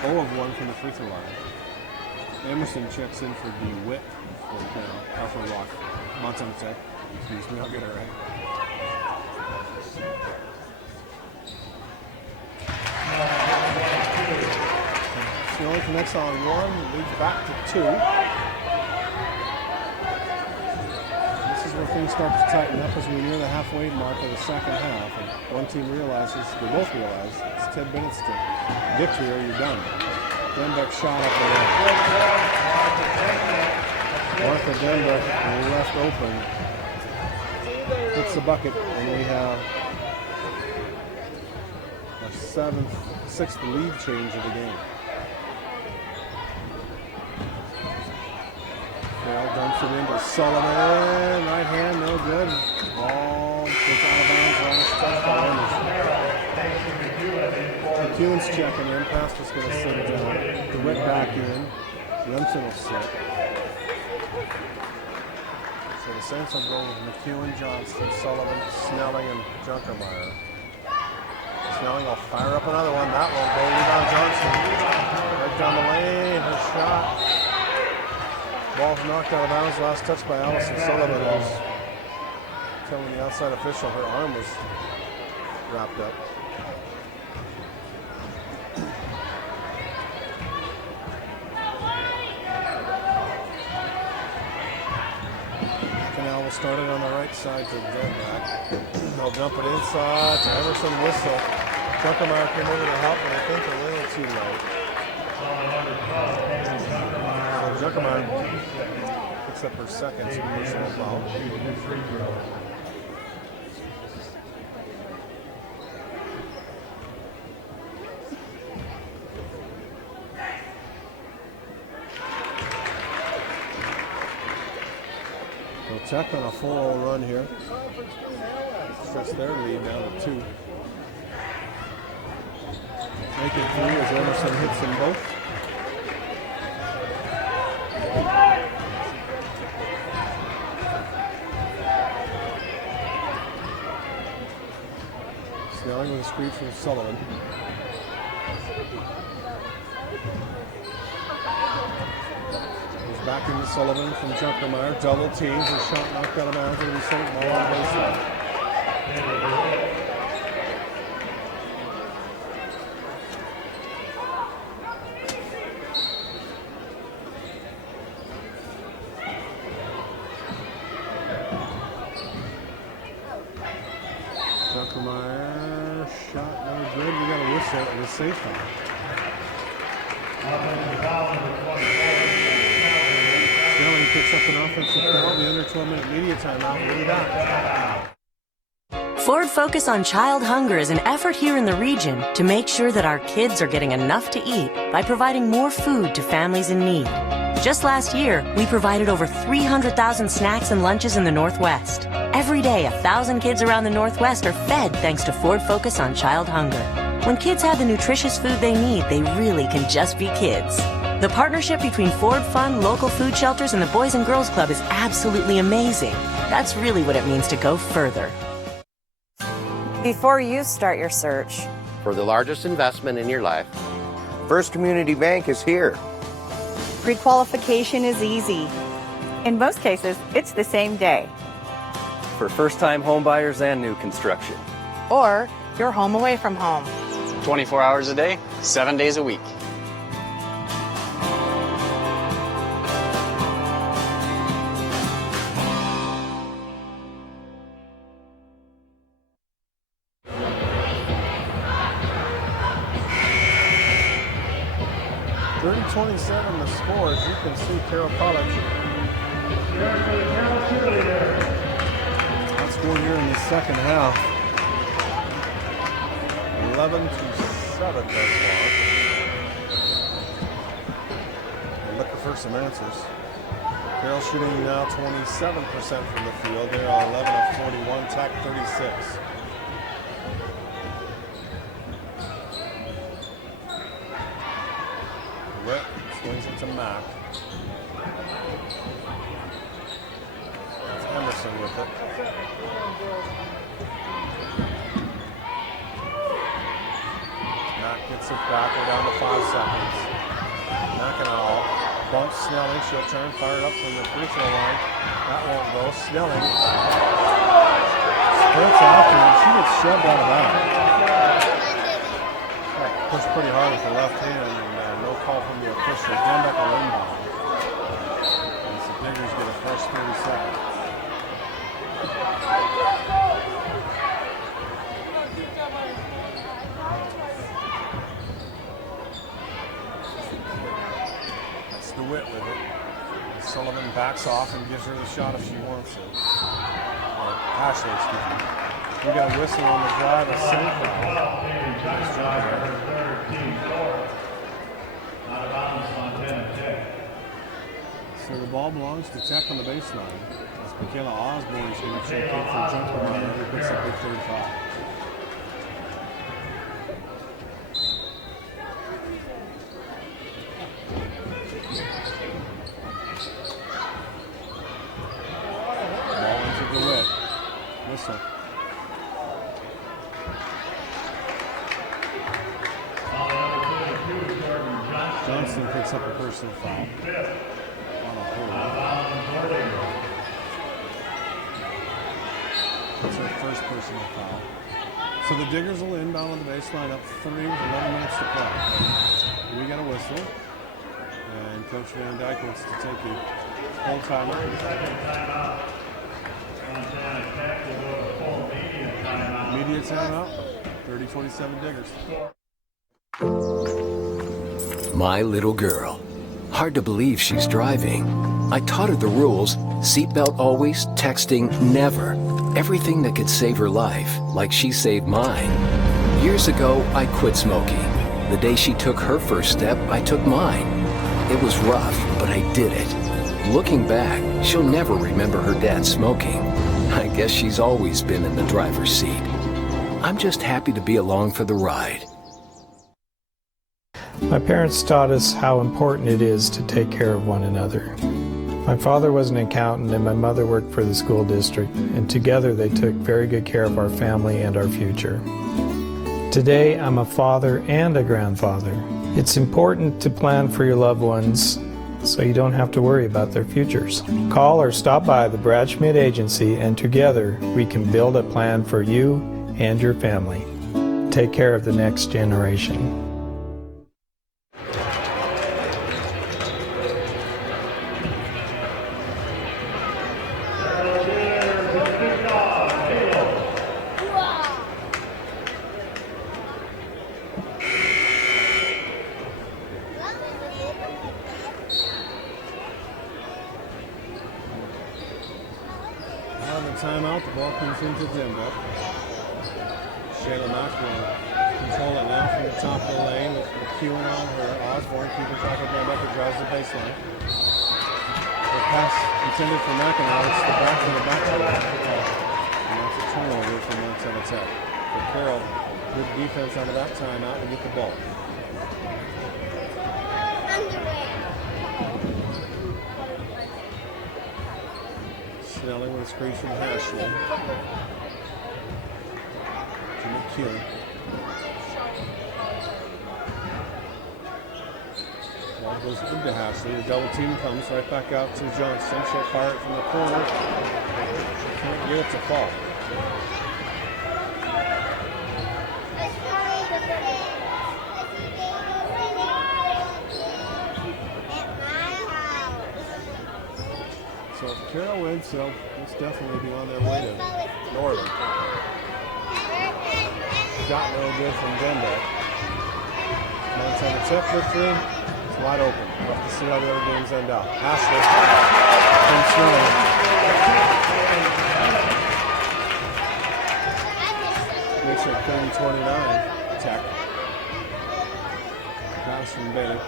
0 of 1 from the free throw line. Emerson checks in for DeWitt for Rock. Montana Tech. Excuse me, I'll get it right. Snelling connects on one, leads back to two. This is where things start to tighten up as we near the halfway mark of the second half. And one team realizes, they both realize, it's 10 minutes to victory or you're done. Denbeck shot up the net. Martha Denbeck left open. Hits the bucket, and we have a sixth lead change of the game. Carroll dumps it into Sullivan. Right hand, no good. Ball goes out of bounds. McEwen's checking in. Pass is going to sit down. DeWitt back in. Lemson will sit. So the Saints will go with McEwen, Johnston, Sullivan, Snelling, and Junkermeyer. Snelling will fire up another one. That won't go. Rebound Johnson. Right down the lane. Her shot. Ball's knocked out of bounds. Last touch by Allison Sullivan. Was telling the outside official her arm was wrapped up. Canal will start it on the right side to Denbeck. They'll dump it inside to Emerson Whistle. Junkermeyer came over to help, but I think a little too late. So Junkermeyer picks up her second personal foul. Tech on a 4-0 run here. Stretch their lead down to 2. Making 3 as Emerson hits them both. Snelling with a screen from Sullivan. Back into Sullivan from Junkermeyer. Double teams. A shot knocked out of bounds. And we sent it ball on the baseline. Junkermeyer shot no good. We got a whistle and a safe foul. Snelling picks up an offensive foul. The under 12-minute media timeout. What do you got? Ford Focus on Child Hunger is an effort here in the region to make sure that our kids are getting enough to eat by providing more food to families in need. Just last year, we provided over 300,000 snacks and lunches in the Northwest. Every day, 1,000 kids around the Northwest are fed thanks to Ford Focus on Child Hunger. When kids have the nutritious food they need, they really can just be kids. The partnership between Ford Fund, local food shelters, and the Boys and Girls Club is absolutely amazing. That's really what it means to go further. Before you start your search for the largest investment in your life, First Community Bank is here. Pre-qualification is easy. In most cases, it's the same day. For first-time home buyers and new construction. Or you're home away from home. 24 hours a day, 7 days a week. .27 the score, as you can see, Carroll College outscored here in the second half. 11-7 thus far. We're looking for some answers. Carroll shooting now 27% from the field. They are 11 of 41, Tech 36. Witt swings it to Mack. That's Emerson with it. Mack gets it back. We're down to 5 seconds. Mackinac bumps Snelling. She'll turn, fire it up from the free throw line. That won't go. Snelling sprints after and she gets shoved out of bounds. Pushed pretty hard with the left hand. No call from the official. Denbeck will inbound. As the Diggers get a fresh 30 seconds. That's DeWitt with it. Sullivan backs off and gives her the shot if she wants it. Or Ashley, excuse me. We got a whistle on the drive, a safe foul. So the ball belongs to Tech on the baseline. As Michaela Osborne is going to check in for jumper runner, who picks up her third foul. Ball into DeWitt. Whistle. Johnson picks up a personal foul. That's her first personal foul. So the Diggers will inbound on the baseline up 3 with 11 minutes to play. We got a whistle. And Coach Van Dyke wants to take a full timeout. Media timeout. 30-27 Diggers. My little girl. Hard to believe she's driving. I taught her the rules. Seatbelt always, texting never. Everything that could save her life, like she saved mine. Years ago, I quit smoking. The day she took her first step, I took mine. It was rough, but I did it. Looking back, she'll never remember her dad smoking. I guess she's always been in the driver's seat. I'm just happy to be along for the ride. My parents taught us how important it is to take care of one another. My father was an accountant and my mother worked for the school district, and together they took very good care of our family and our future. Today, I'm a father and a grandfather. It's important to plan for your loved ones so you don't have to worry about their futures. Call or stop by the Brad Schmidt Agency, and together we can build a plan for you and your family. Take care of the next generation. Timeout, the ball comes into Denver. Shayla Knox will control it now from the top of the lane with McEwen on her. Osborne keeping track of Denver, drives the baseline. The pass intended for McEnroe, it's the back to the back. And that's a turnover from Montana Tech. For Carroll, good defense out of that timeout to get the ball. Snelling with a screen from Hashley. To McEwen. Ball goes into Hashley. The double team comes right back out to Johnson. She'll fire it from the corner. She can't get it to fall. So if Carroll wins, they'll definitely be on their way to Northern. Shot no good from Denbeck. Montana Tech for 3. It's wide open. We'll have to see how the other games end out. Ashley from Sterling. Makes it 30-29. Tech. Pass from Bailey.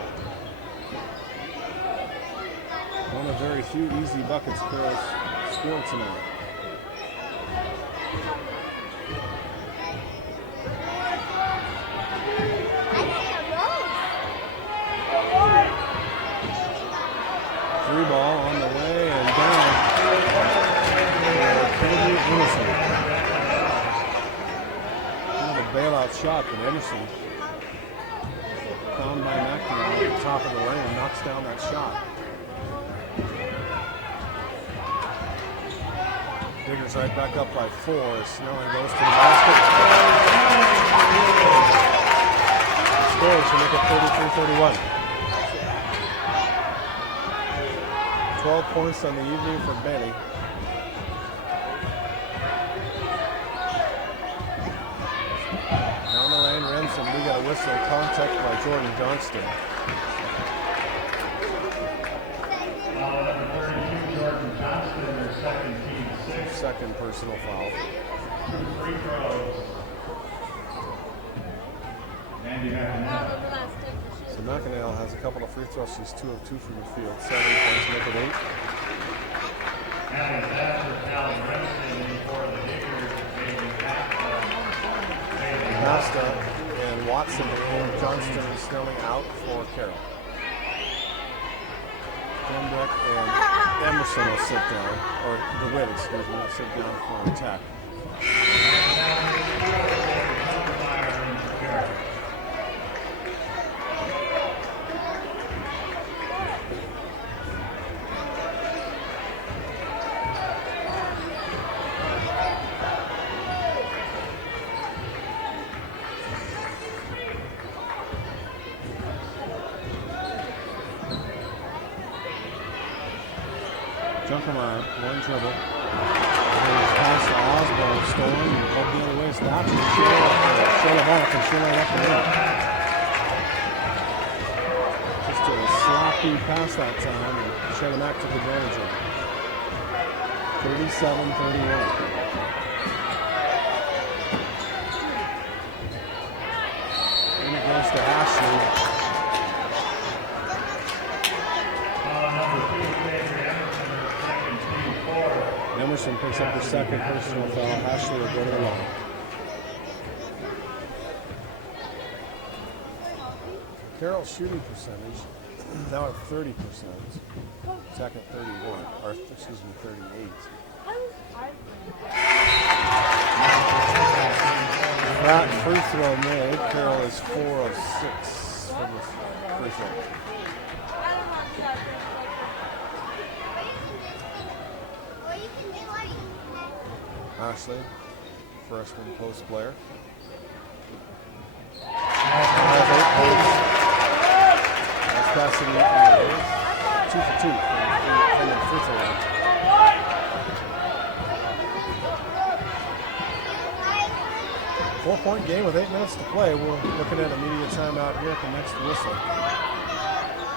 One of very few easy buckets Carroll's scored tonight. Three ball on the way and down. Kennedy Emerson. Kind of a bailout shot from Emerson. Found by McNamara at the top of the lane, knocks down that shot. Diggers right back up by 4 as Snelling goes to the basket. Scores to make it 33-31. 12 points on the evening for Benny. Down the lane, Remsen. We got a whistle. Contact by Jordan Johnston. Second personal foul. Free throws. So McInerney has a couple of free throws. She's 2 of 2 from the field. 7 points, make it 8. Pasta and Watson and Johnston and Snelling out for Carroll. Denbeck and Emerson will sit down, or DeWitt, excuse me, will sit down for an attack. Junkermeyer, one dribble. Pass to Osborne, stolen, and up the other way, stops, and Sholovac can shoot right up the middle. Just a sloppy pass that time, and Sholovac took advantage of it. 37-31. And it goes to Ashley. Emerson picks up the second personal foul. Ashley will go to the line. Carroll's shooting percentage now at 30%. Second 31, or excuse me, 38. That free throw made. Carroll is 4 of 6 from the free throw. Ashley, freshman post player. Has 8 points. That's passing 2 for 2 from the free throw line. 4-point game with 8 minutes to play. We're looking at a media timeout here at the next whistle.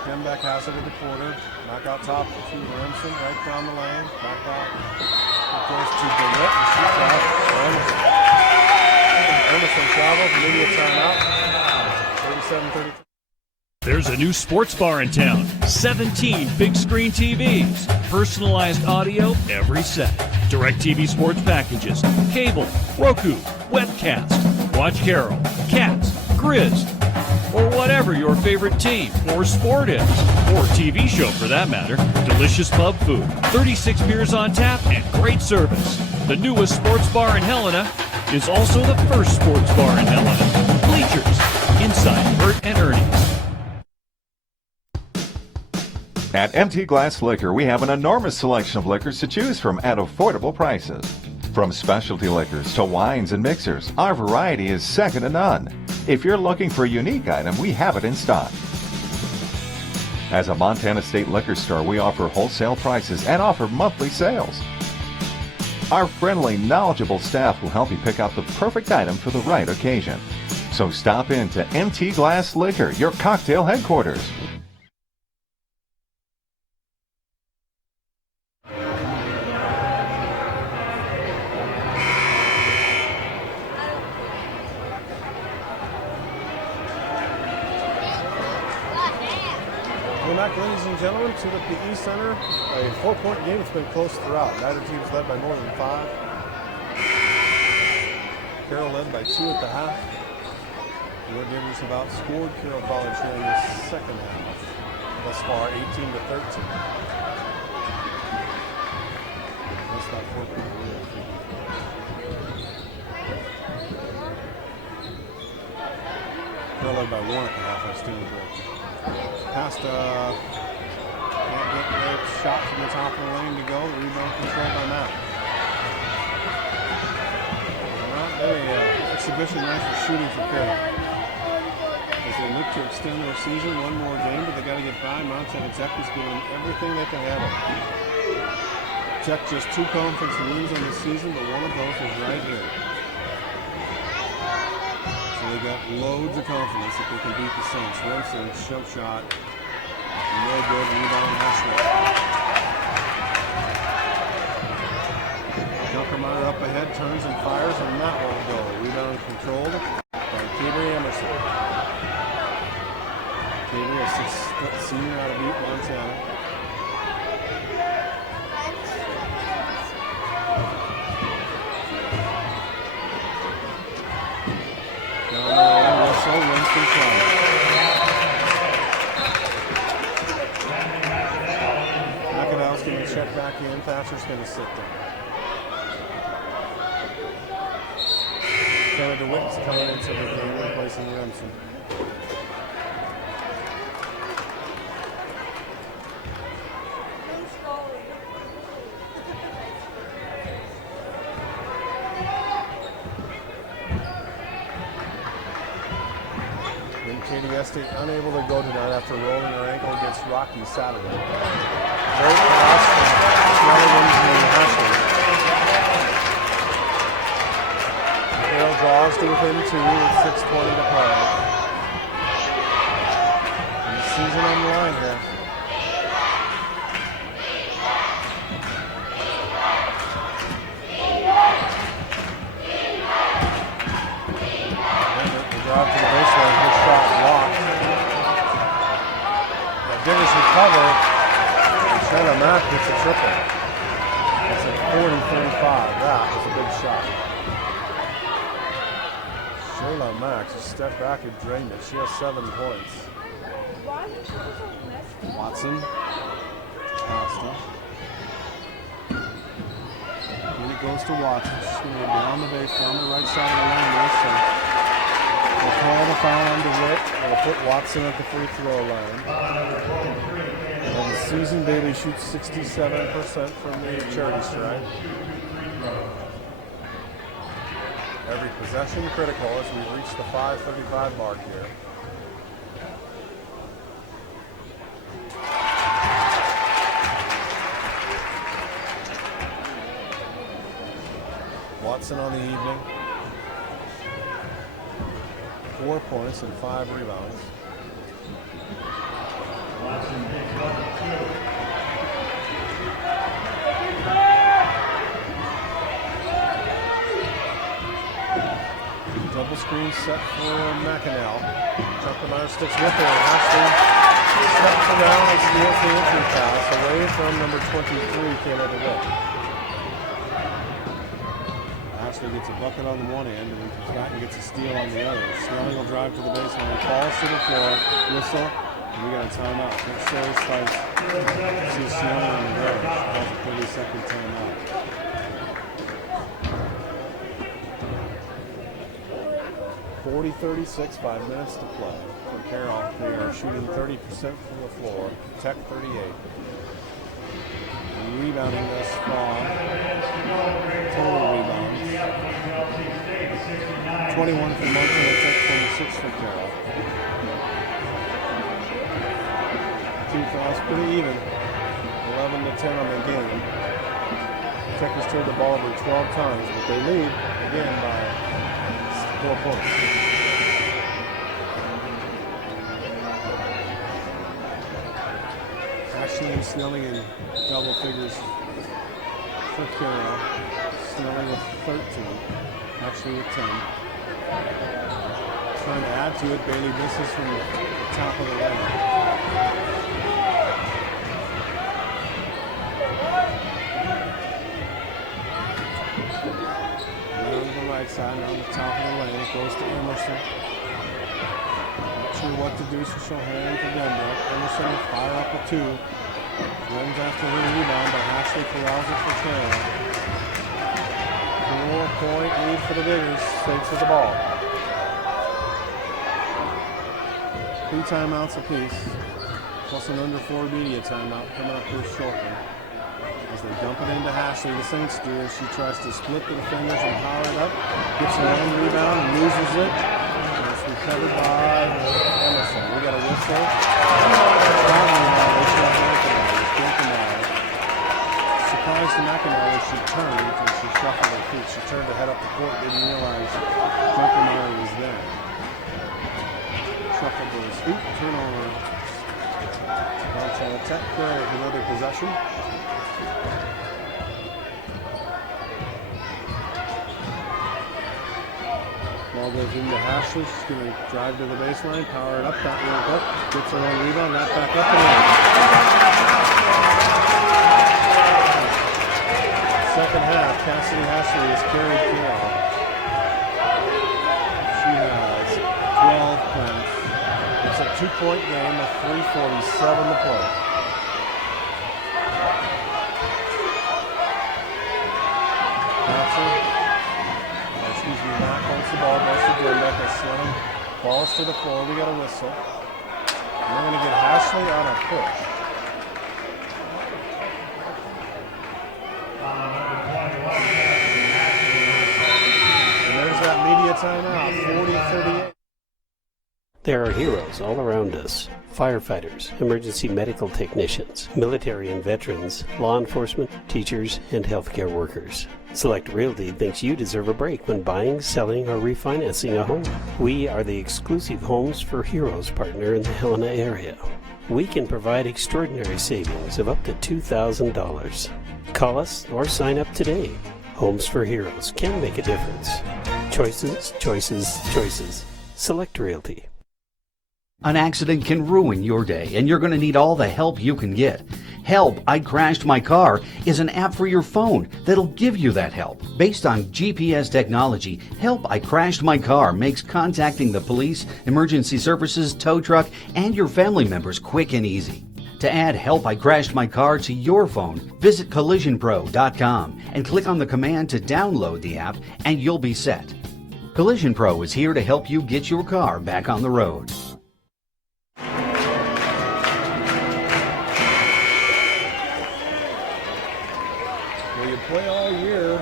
Denbeck has it at the quarter. Back out top to Remsen, right down the lane. Back out. It goes to DeWitt and shoots out for Emerson. Emerson travels, media timeout. 37-32. There's a new sports bar in town. 17 big screen TVs. Personalized audio every set. DirecTV sports packages. Cable, Roku, webcast. Watch Carroll, Cats, Grizz, or whatever your favorite team or sport is. Or TV show for that matter. Delicious pub food, 36 beers on tap, and great service. The newest sports bar in Helena is also the first sports bar in Helena. Bleachers, inside Bert and Ernie's. At MT Glass Liquor, we have an enormous selection of liquors to choose from at affordable prices. From specialty liquors to wines and mixers, our variety is second to none. If you're looking for a unique item, we have it in stock. As a Montana State liquor store, we offer wholesale prices and offer monthly sales. Our friendly, knowledgeable staff will help you pick out the perfect item for the right occasion. So stop in to MT Glass Liquor, your cocktail headquarters. Welcome back, ladies and gentlemen, to the PE Center. A 4-point game. It's been close throughout. Neither team's led by more than 5. Carroll led by 2 at the half. Your Gators have outscored Carroll College here in the second half. Thus far, 18-13. That's not 4-point lead. Carroll led by 1 at the half. That's 2 to 3. Past can't get the shot from the top of the lane to go. The rebound controlled by Matt. Not very exhibition night for shooting for Carroll. As they They look to extend their season one more game, but they got to get by. Montana Tech is doing everything they can handle. Tech just 2 conference wins on the season, but one of those is right here. So they got loads of confidence that they can beat the Saints. Remsen, jump shot, no good. Rebound, Hashler. Junkermeyer up ahead, turns and fires, and that won't go. Rebound controlled by Avery Emerson. Avery, a 6-foot senior out of Butte, Montana. Down the lane, whistle, Winston trying. McAdell's going to check back in. Thatcher's going to sit down. Taylor DeWitt's coming into the game, replacing Remsen. Katie Estate unable to go tonight after rolling her ankle against Rocky Saturday. Great pass from Swelligan to Hashler. Carroll draws to within 2 with 6:20 to play. And the season on the line here. Drive to the baseline, his shot blocked. Diggers recover, and Shayla Mack gets a triple. It's a 40-35. That was a big shot. Shayla Mack just stepped back and drained it. She has 7 points. Watson, Costa. When it goes to Watson, she's going to go down the base, down the right side of the lane. They'll call the foul on DeWitt. They'll put Watson at the free throw line. And the season, Bailey shoots 67% from the charity stripe. Every possession critical as we reach the 5:35 mark here. Watson on the evening. 4 points and 5 rebounds. Double screen set for McAnell. Junkermeyer sticks with her. Ashley steps around and steals the entry pass away from number 23, Taylor DeWitt. Ashley gets a bucket on the one end, and then Cotton gets a steal on the other. Snelling will drive to the baseline, falls to the floor, whistle, and we got a timeout. Coach Sayers tries to see Snelling on the ground. That's a 30-second timeout. .40-36, 5 minutes to play. For Carroll, they are shooting 30% from the floor. Tech 38. Rebounding thus far. Total rebounds. 21 for Montana Tech, 26 for Carroll. 2 fouls, pretty even. 11-10 on the game. Tech has turned the ball over 12 times, but they lead again by 4 points. Ashley and Snelling in double figures for Carroll. Snelling with 13. Ashley with 10. Trying to add to it, Bailey misses from the top of the lane. Down to the right side, on the top of the lane. It goes to Emerson. Not sure what to do, so she'll hand to Denver. Emerson will fire up a 2. Runs after her rebound, but Ashley corrals it for Carroll. 4-point lead for the Diggers. States with the ball. 2 timeouts apiece, plus an under 4 media timeout coming up here shortly. As they dump it into Ashley, the Saints do, as she tries to split the defenders and power it up. Gets her own rebound and loses it. And it's recovered by Emerson. whistle. Traveling violation of McIntyre. Surprised to McIntyre as she turned and she shuffled her feet. She turned to head up the court, didn't realize Junkermeyer was there. Shuffled those feet, turnover. Montana Tech with another possession. Ball goes into Ashley. She's going to drive to the baseline, power it up, that won't hook. Gets her own rebound, that back up and in. Second half, Cassidy Ashley has carried Carroll. She has 12 points. It's a 2-point game with 3:47 to play. Mack holds the ball, goes to Durbeck, as Slim balls to the floor. We got a whistle. And we're going to get Ashley on a push. And there's that media timeout, 40-38. There are heroes all around us. Firefighters, emergency medical technicians, military and veterans, law enforcement, teachers, and healthcare workers. Select Realty thinks you deserve a break when buying, selling, or refinancing a home. We are the exclusive Homes for Heroes partner in the Helena area. We can provide extraordinary savings of up to $2,000. Call us or sign up today. Homes for Heroes can make a difference. Choices, choices, choices. Select Realty. An accident can ruin your day, and you're going to need all the help you can get. Help, I Crashed My Car is an app for your phone that'll give you that help. Based on GPS technology, Help, I Crashed My Car makes contacting the police, emergency services, tow truck, and your family members quick and easy. To add Help, I Crashed My Car to your phone, visit collisionpro.com and click on the command to download the app, and you'll be set. Collision Pro is here to help you get your car back on the road. Play all year.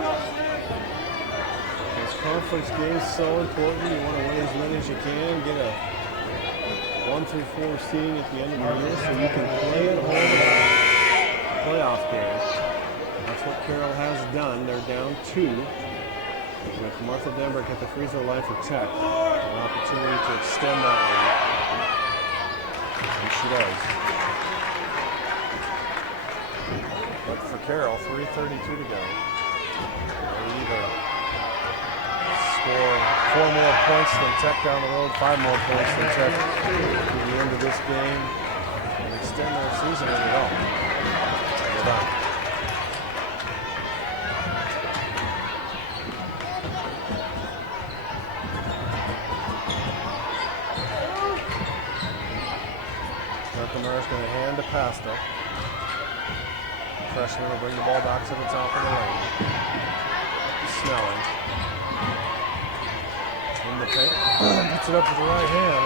This conference game is so important. You want to win as many as you can. Get a 1 through 4 seeding at the end of the year so you can play at home in a playoff game. That's what Carroll has done. They're down 2 with Martha Denberg at the free throw line for Tech. An opportunity to extend that lead. And she does. But for Carroll, 3:32 to go. They either score 4 more points than Tech down the road, 5 more points than Tech to the end of this game, and extend their season, or they don't. They're done. Junkermeyer's going to hand to Pasta. Freshman will bring the ball back to the top of the lane. Snelling. In the paint. Puts it up with the right hand.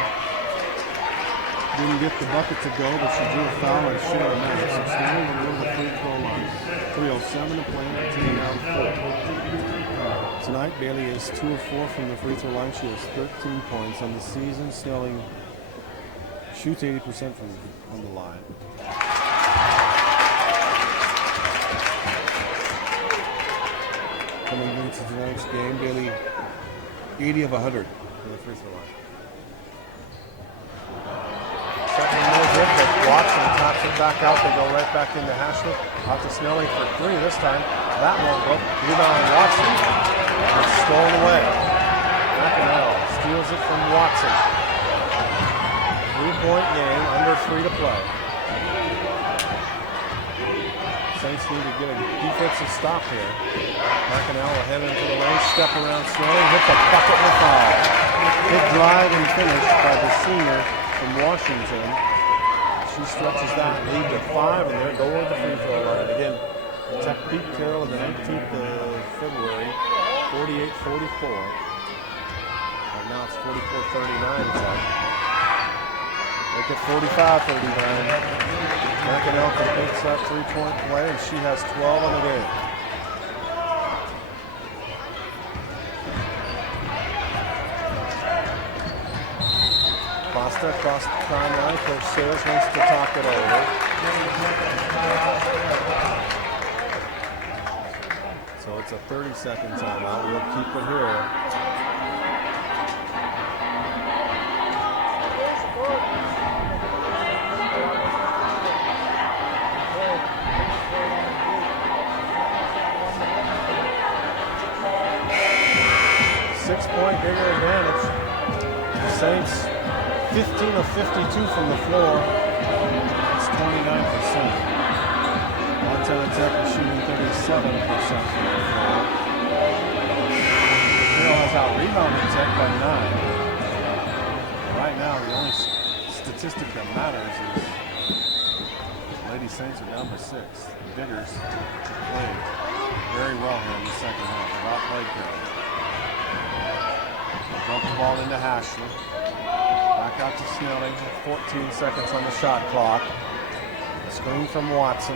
Didn't get the bucket to go, but she drew a foul and should have made it. So Snelling will go to the free throw line. 3:07 to play, 19 down 4. Tonight, Bailey is 2 of 4 from the free throw line. She has 13 points on the season. Snelling shoots 80% from on the line. Coming into tonight's game, Bailey 80 of 100 from the free throw line. Second no good, but Watson taps it back out. They go right back into Ashley. Out to Snelling for 3 this time. That won't go. Rebound on Watson. And it's stolen away. McIntyre steals it from Watson. 3-point game, under 3 to play. Saints need to get a defensive stop here. McIntyre will head into the lane, step around Snelling, hits a bucket and a foul. Good drive and finish by the senior from Washington. She stretches that lead to 5, and there go to the free throw line. Again, Tech beat Carroll on the 19th of February, 48-44. Right now it's 44-39 Tech. Make it 45-39. McIntyre completes that 3-point play, and she has 12 on the game. Costa Costa across the timeline. Coach Sayers wants to talk it over. So it's a 30-second timeout. We'll keep it here. Six-point bigger advantage. Saints 15 of 52 from the floor. That's 29%. Montana Tech is shooting 37% from the floor. Carroll has out-rebounded Tech by 9. Right now, the only statistic that matters is Lady Saints are down by 6. The Diggers played very well here in the second half. They've outplayed Carroll. Dump the ball into Hashley. Back out to Snelling. 14 seconds on the shot clock. A screen from Watson.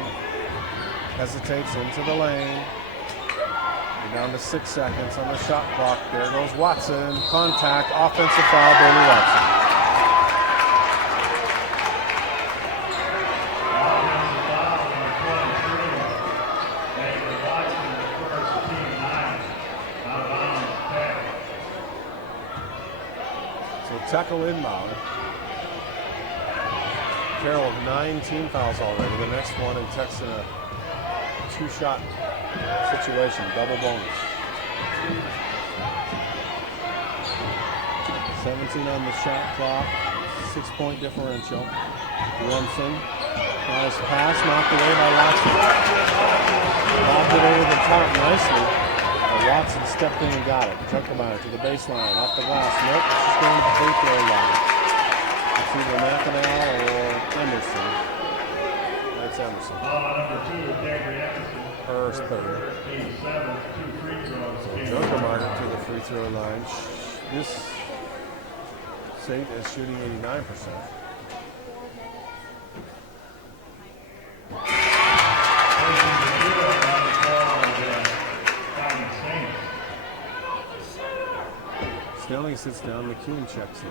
Hesitates into the lane. We're down to 6 seconds on the shot clock. There goes Watson. Contact. Offensive foul. Bailey Watson. Tackle inbound. Carroll with 9 team fouls already. The next one, and Tech's in a 2-shot situation, double bonus. 17 on the shot clock, 6-point differential. Brunson, nice pass, knocked away by Watson. Lobbed it over the top nicely. Watson stepped in and got it. Junkermeyer to the baseline, off the glass. Nope, she's going to the free throw line. It's either McInall or Emerson. That's Emerson. Her third. So Junkermeyer to the free throw line. This Saint is shooting 89%. Snelling sits down, McKeon checks in.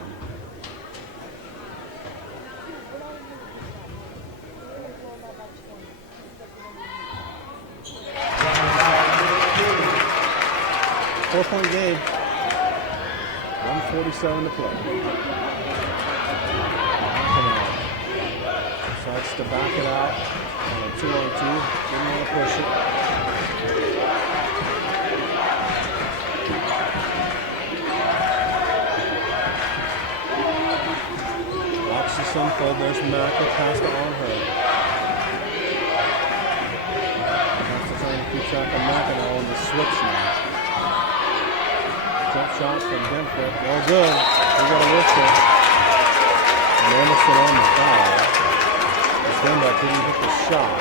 Four-point game. 1:47 to play. Decides to back it out on a 2-on-2. Didn't want to push it. Unfold. There's Macca, pass it on her. Has to try to keep track of McInall on the switch now. Jump shot from Dempick. No good. We got a whistle. And Anderson on the foul. Dempick didn't hit the shot.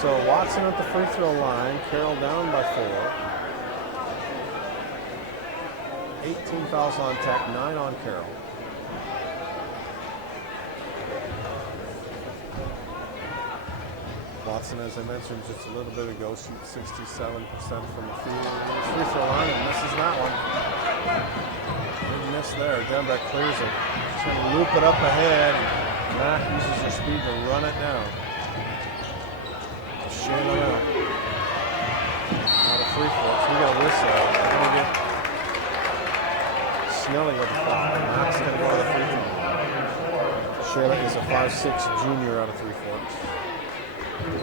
So Watson at the free throw line. Carroll down by 4. 18 fouls on Tech, 9 on Carroll. Watson, as I mentioned just a little bit ago, shoots 67% from the field. Free throw line and misses that one. Big miss there. Dembeck clears it. She's going to loop it up ahead. Mack uses her speed to run it down. Shayla out. Out of free throws. We got a whistle. We're going to get Snelling with the foul. Mack's going to go to the free throw. Shayla is a 5'6" junior out of 3 fours.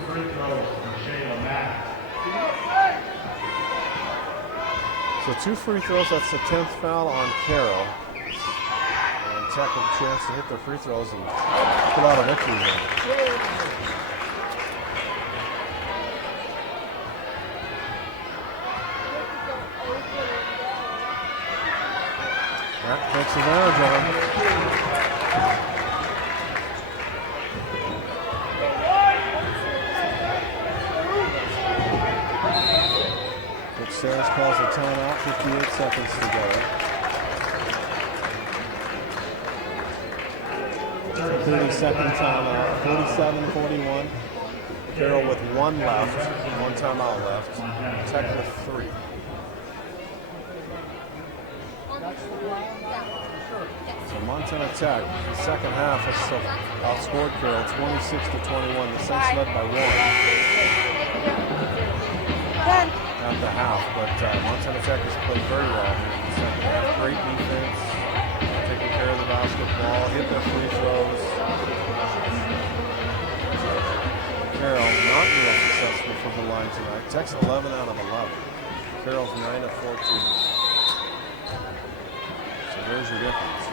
Free throws from Shayla Mack. So 2 free throws. That's the 10th foul on Carroll. And Tech with a chance to hit their free throws and pull out a victory here. That takes advantage of him. Sayers calls a timeout, 58 seconds to go. 30-second timeout, 47-41. Carroll with one left, one timeout left. Tech with 3. So Montana Tech, the second half has outscored Carroll 26-21. The Saints led by 1 at the half, but Montana Tech has played very well here in the second half. Great defense, taking care of the basketball, hit their free throws. Carroll not real successful from the line tonight. Tech's 11 out of 11. Carroll's 9 of 14. So there's your difference.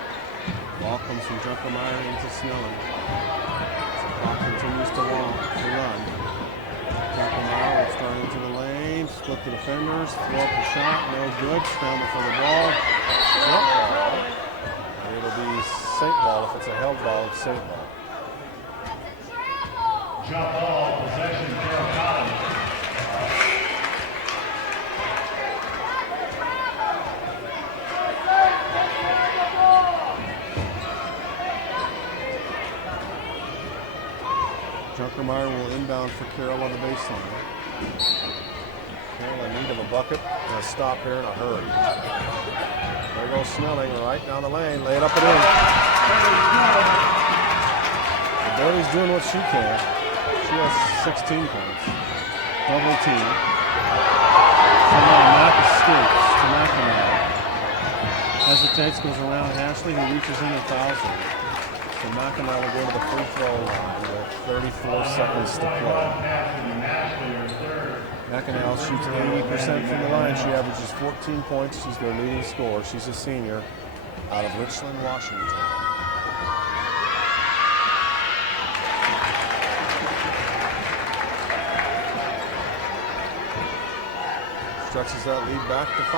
Ball comes from Junkermeyer into Snelling. The clock continues to run. Junkermeyer will start into the lane, split the defenders, throw up the shot, no good. Scramble for the ball. Jump ball. It'll be St. Ball. If it's a held ball, it's St. Ball. Jump ball, possession, Carroll College. Junkermeyer will inbound for Carroll on the baseline. Carroll in need of a bucket and a stop here in a hurry. There goes Snelling right down the lane, lay it up and in. Doty's doing what she can. She has 16 points. Double team. Somehow Mack escapes to McNamara. Hesitates, goes around Ashley, who reaches in and fouls her. So McNamara will go to the free throw line with 34 seconds to play. McNamara shoots 80% from the line. She averages 14 points. She's their leading scorer. She's a senior out of Richland, Washington. Stretches that lead back to 5.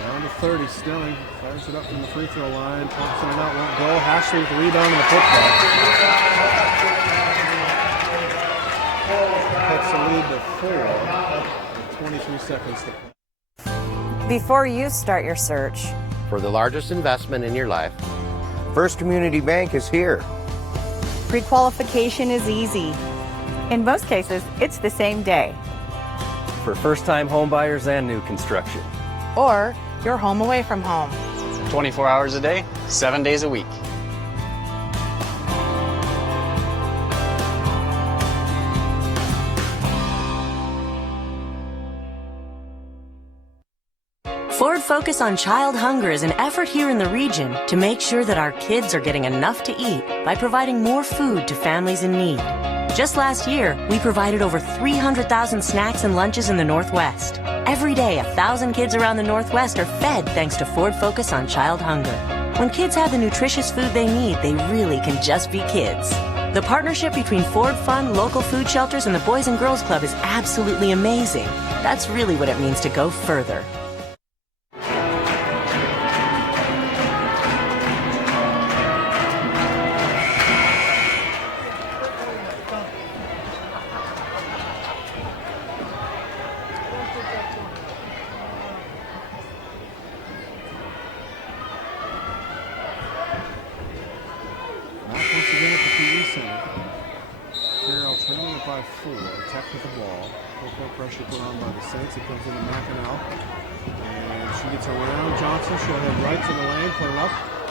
Down to 30. Snelling fires it up from the free throw line. Pops it out, won't go. Ashley with the rebound and the putback. Puts the lead to 4 with 23 seconds to play. Before you start your search For the largest investment in your life, First Community Bank is here. pre-qualification is easy. In most cases, it's the same day. For first-time home buyers and new construction. Or you're home away from home. 24 hours a day, 7 days a week. Ford Focus on Child Hunger is an effort here in the region to make sure that our kids are getting enough to eat by providing more food to families in need. Just last year, we provided over 300,000 snacks and lunches in the Northwest. Every day, 1,000 kids around the Northwest are fed thanks to Ford Focus on Child Hunger. When kids have the nutritious food they need, they really can just be kids. The partnership between Ford Fund, local food shelters, and the Boys and Girls Club is absolutely amazing. That's really what it means to go further. Carroll trailing it by 4. Tech with the ball. Full pressure put on by the Saints. It comes into McInell. And she gets around Johnson. She'll head right to the lane. Put her up.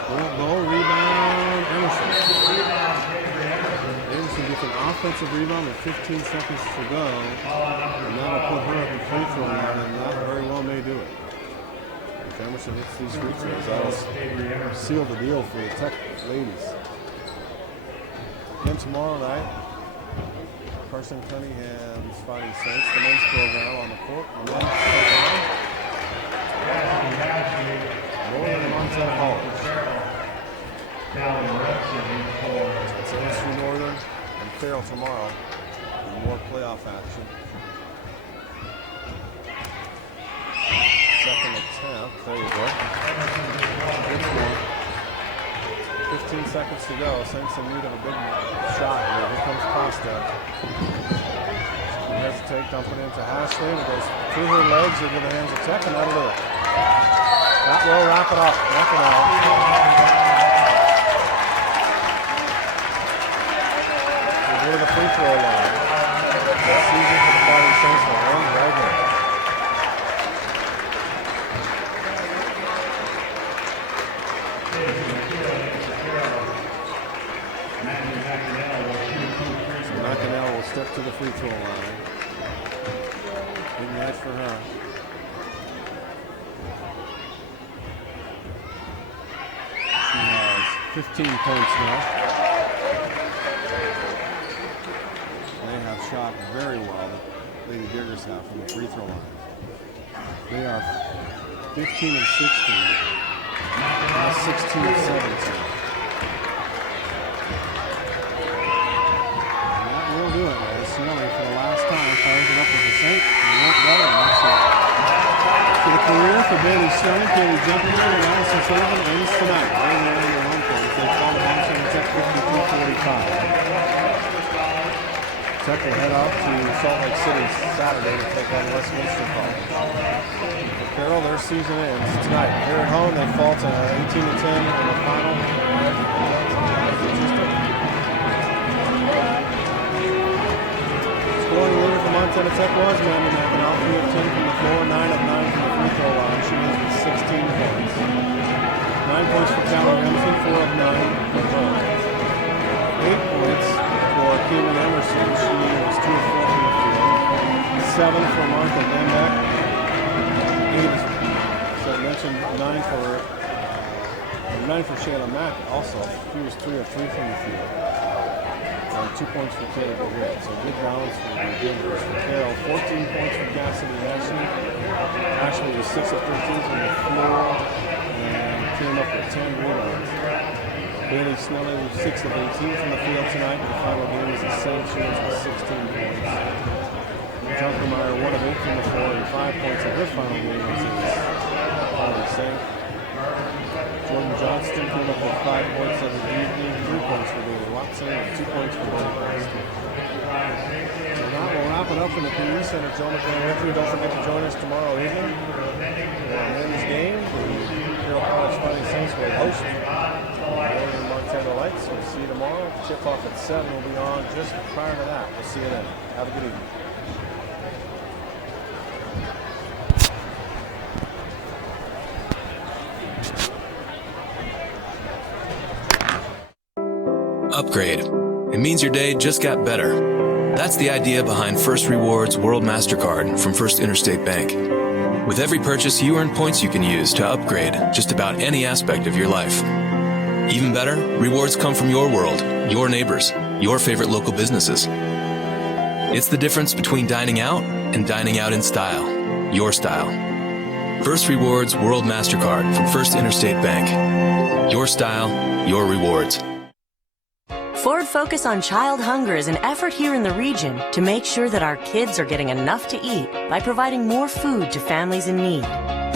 Won't go. Rebound. Anderson. Anderson gets an offensive rebound with 15 seconds to go. And that'll put her at the free throw line. And that very well may do it. If Emerson hits these free throws, that'll seal the deal for the Tech ladies. Again tomorrow night, Carson Cunningham's Fighting Saints, the men's program on the court. The men's program, Northern Montana College. It's LSU Northern and Carroll tomorrow. And more playoff action. Second half. There you go. Good one. 15 seconds to go. Saints in need of a big shot here. Here comes Costa. She can hesitate, dump it into Ashley. It goes through her legs into the hands of Tech, and that'll do it. That will wrap it up. Wrap it out. We'll go to the free throw line. The season for the Fighting Saints will end right here. Step to the free throw line. Big match for her. She has 15 points now. They have shot very well, the Lady Diggers have, from the free throw line. They are 15 and 16. Now 16 and 17. Will do it, guys. Snelly for the last time fires it up with the Saint. And won't get it, and that's it. For the career for Bailey Snelly, Katie Jumpington, and Allison Sullivan ends tonight. They're in their home court. They fall to Mountain Tech 52-45. Tech will head out to Salt Lake City Saturday to take on Westminster College. For Carroll, their season ends tonight. Here at home, they fall to 18-10 in the final. Scoring leader for Montana Tech was Mandy McInall, 3 of 10 from the floor, 9 of 9 from the free throw line. She has 16 points. 9 points for Callie Ramsey, 4 of 9 for her. 8 points for Keelan Emerson. She was 2 of 4 from the field. 7 for Martha Dembeck. 8 is, so I mentioned 9 for Shayla Mack also. She was 3 of 3 from the field. 2 points for Kayla DeWitt. So good balance for the Diggers. For Carroll, 14 points for Cassidy Ashley. Ashley was 6 of 13 from the floor and came up with 10 rebounds. Bailey Snelly was 6 of 18 from the field tonight. The final game was the Saints. She was 16 points. Junkermeyer, 1 of 8 from the floor and 5 points in her final game was the Saints. Jordan Johnston came up with 5 points of the evening, 3 points for Bailey Watson, and 2 points for Bailey Watson. So that will wrap it up from the PE Center. Joe McMahon, don't forget to join us tomorrow evening for our men's game. The Carroll College Fighting Saints will host the Northern Montana Lights. We'll see you tomorrow. Tip off at 7 will be on just prior to that. We'll see you then. Have a good evening. Upgrade. It means your day just got better. That's the idea behind First Rewards World MasterCard from First Interstate Bank. With every purchase, you earn points you can use to upgrade just about any aspect of your life. Even better, rewards come from your world, your neighbors, your favorite local businesses. It's the difference between dining out and dining out in style. Your style. First Rewards World MasterCard from First Interstate Bank. Your style, your rewards. Ford Focus on Child Hunger is an effort here in the region to make sure that our kids are getting enough to eat by providing more food to families in need.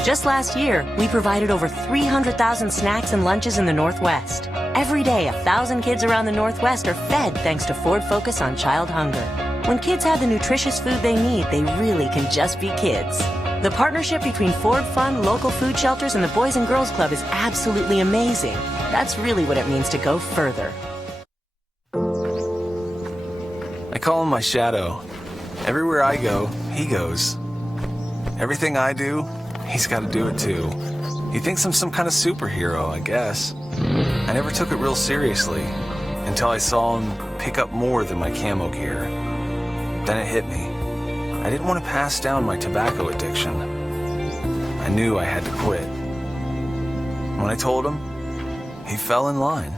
Just last year, we provided over 300,000 snacks and lunches in the Northwest. Every day, 1,000 kids around the Northwest are fed thanks to Ford Focus on Child Hunger. When kids have the nutritious food they need, they really can just be kids. The partnership between Ford Fund, local food shelters, and the Boys and Girls Club is absolutely amazing. That's really what it means to go further. I call him my shadow. Everywhere I go, he goes. Everything I do, he's got to do it too. He thinks I'm some kind of superhero, I guess. I never took it real seriously until I saw him pick up more than my camo gear. Then it hit me. I didn't want to pass down my tobacco addiction. I knew I had to quit. When I told him, he fell in line.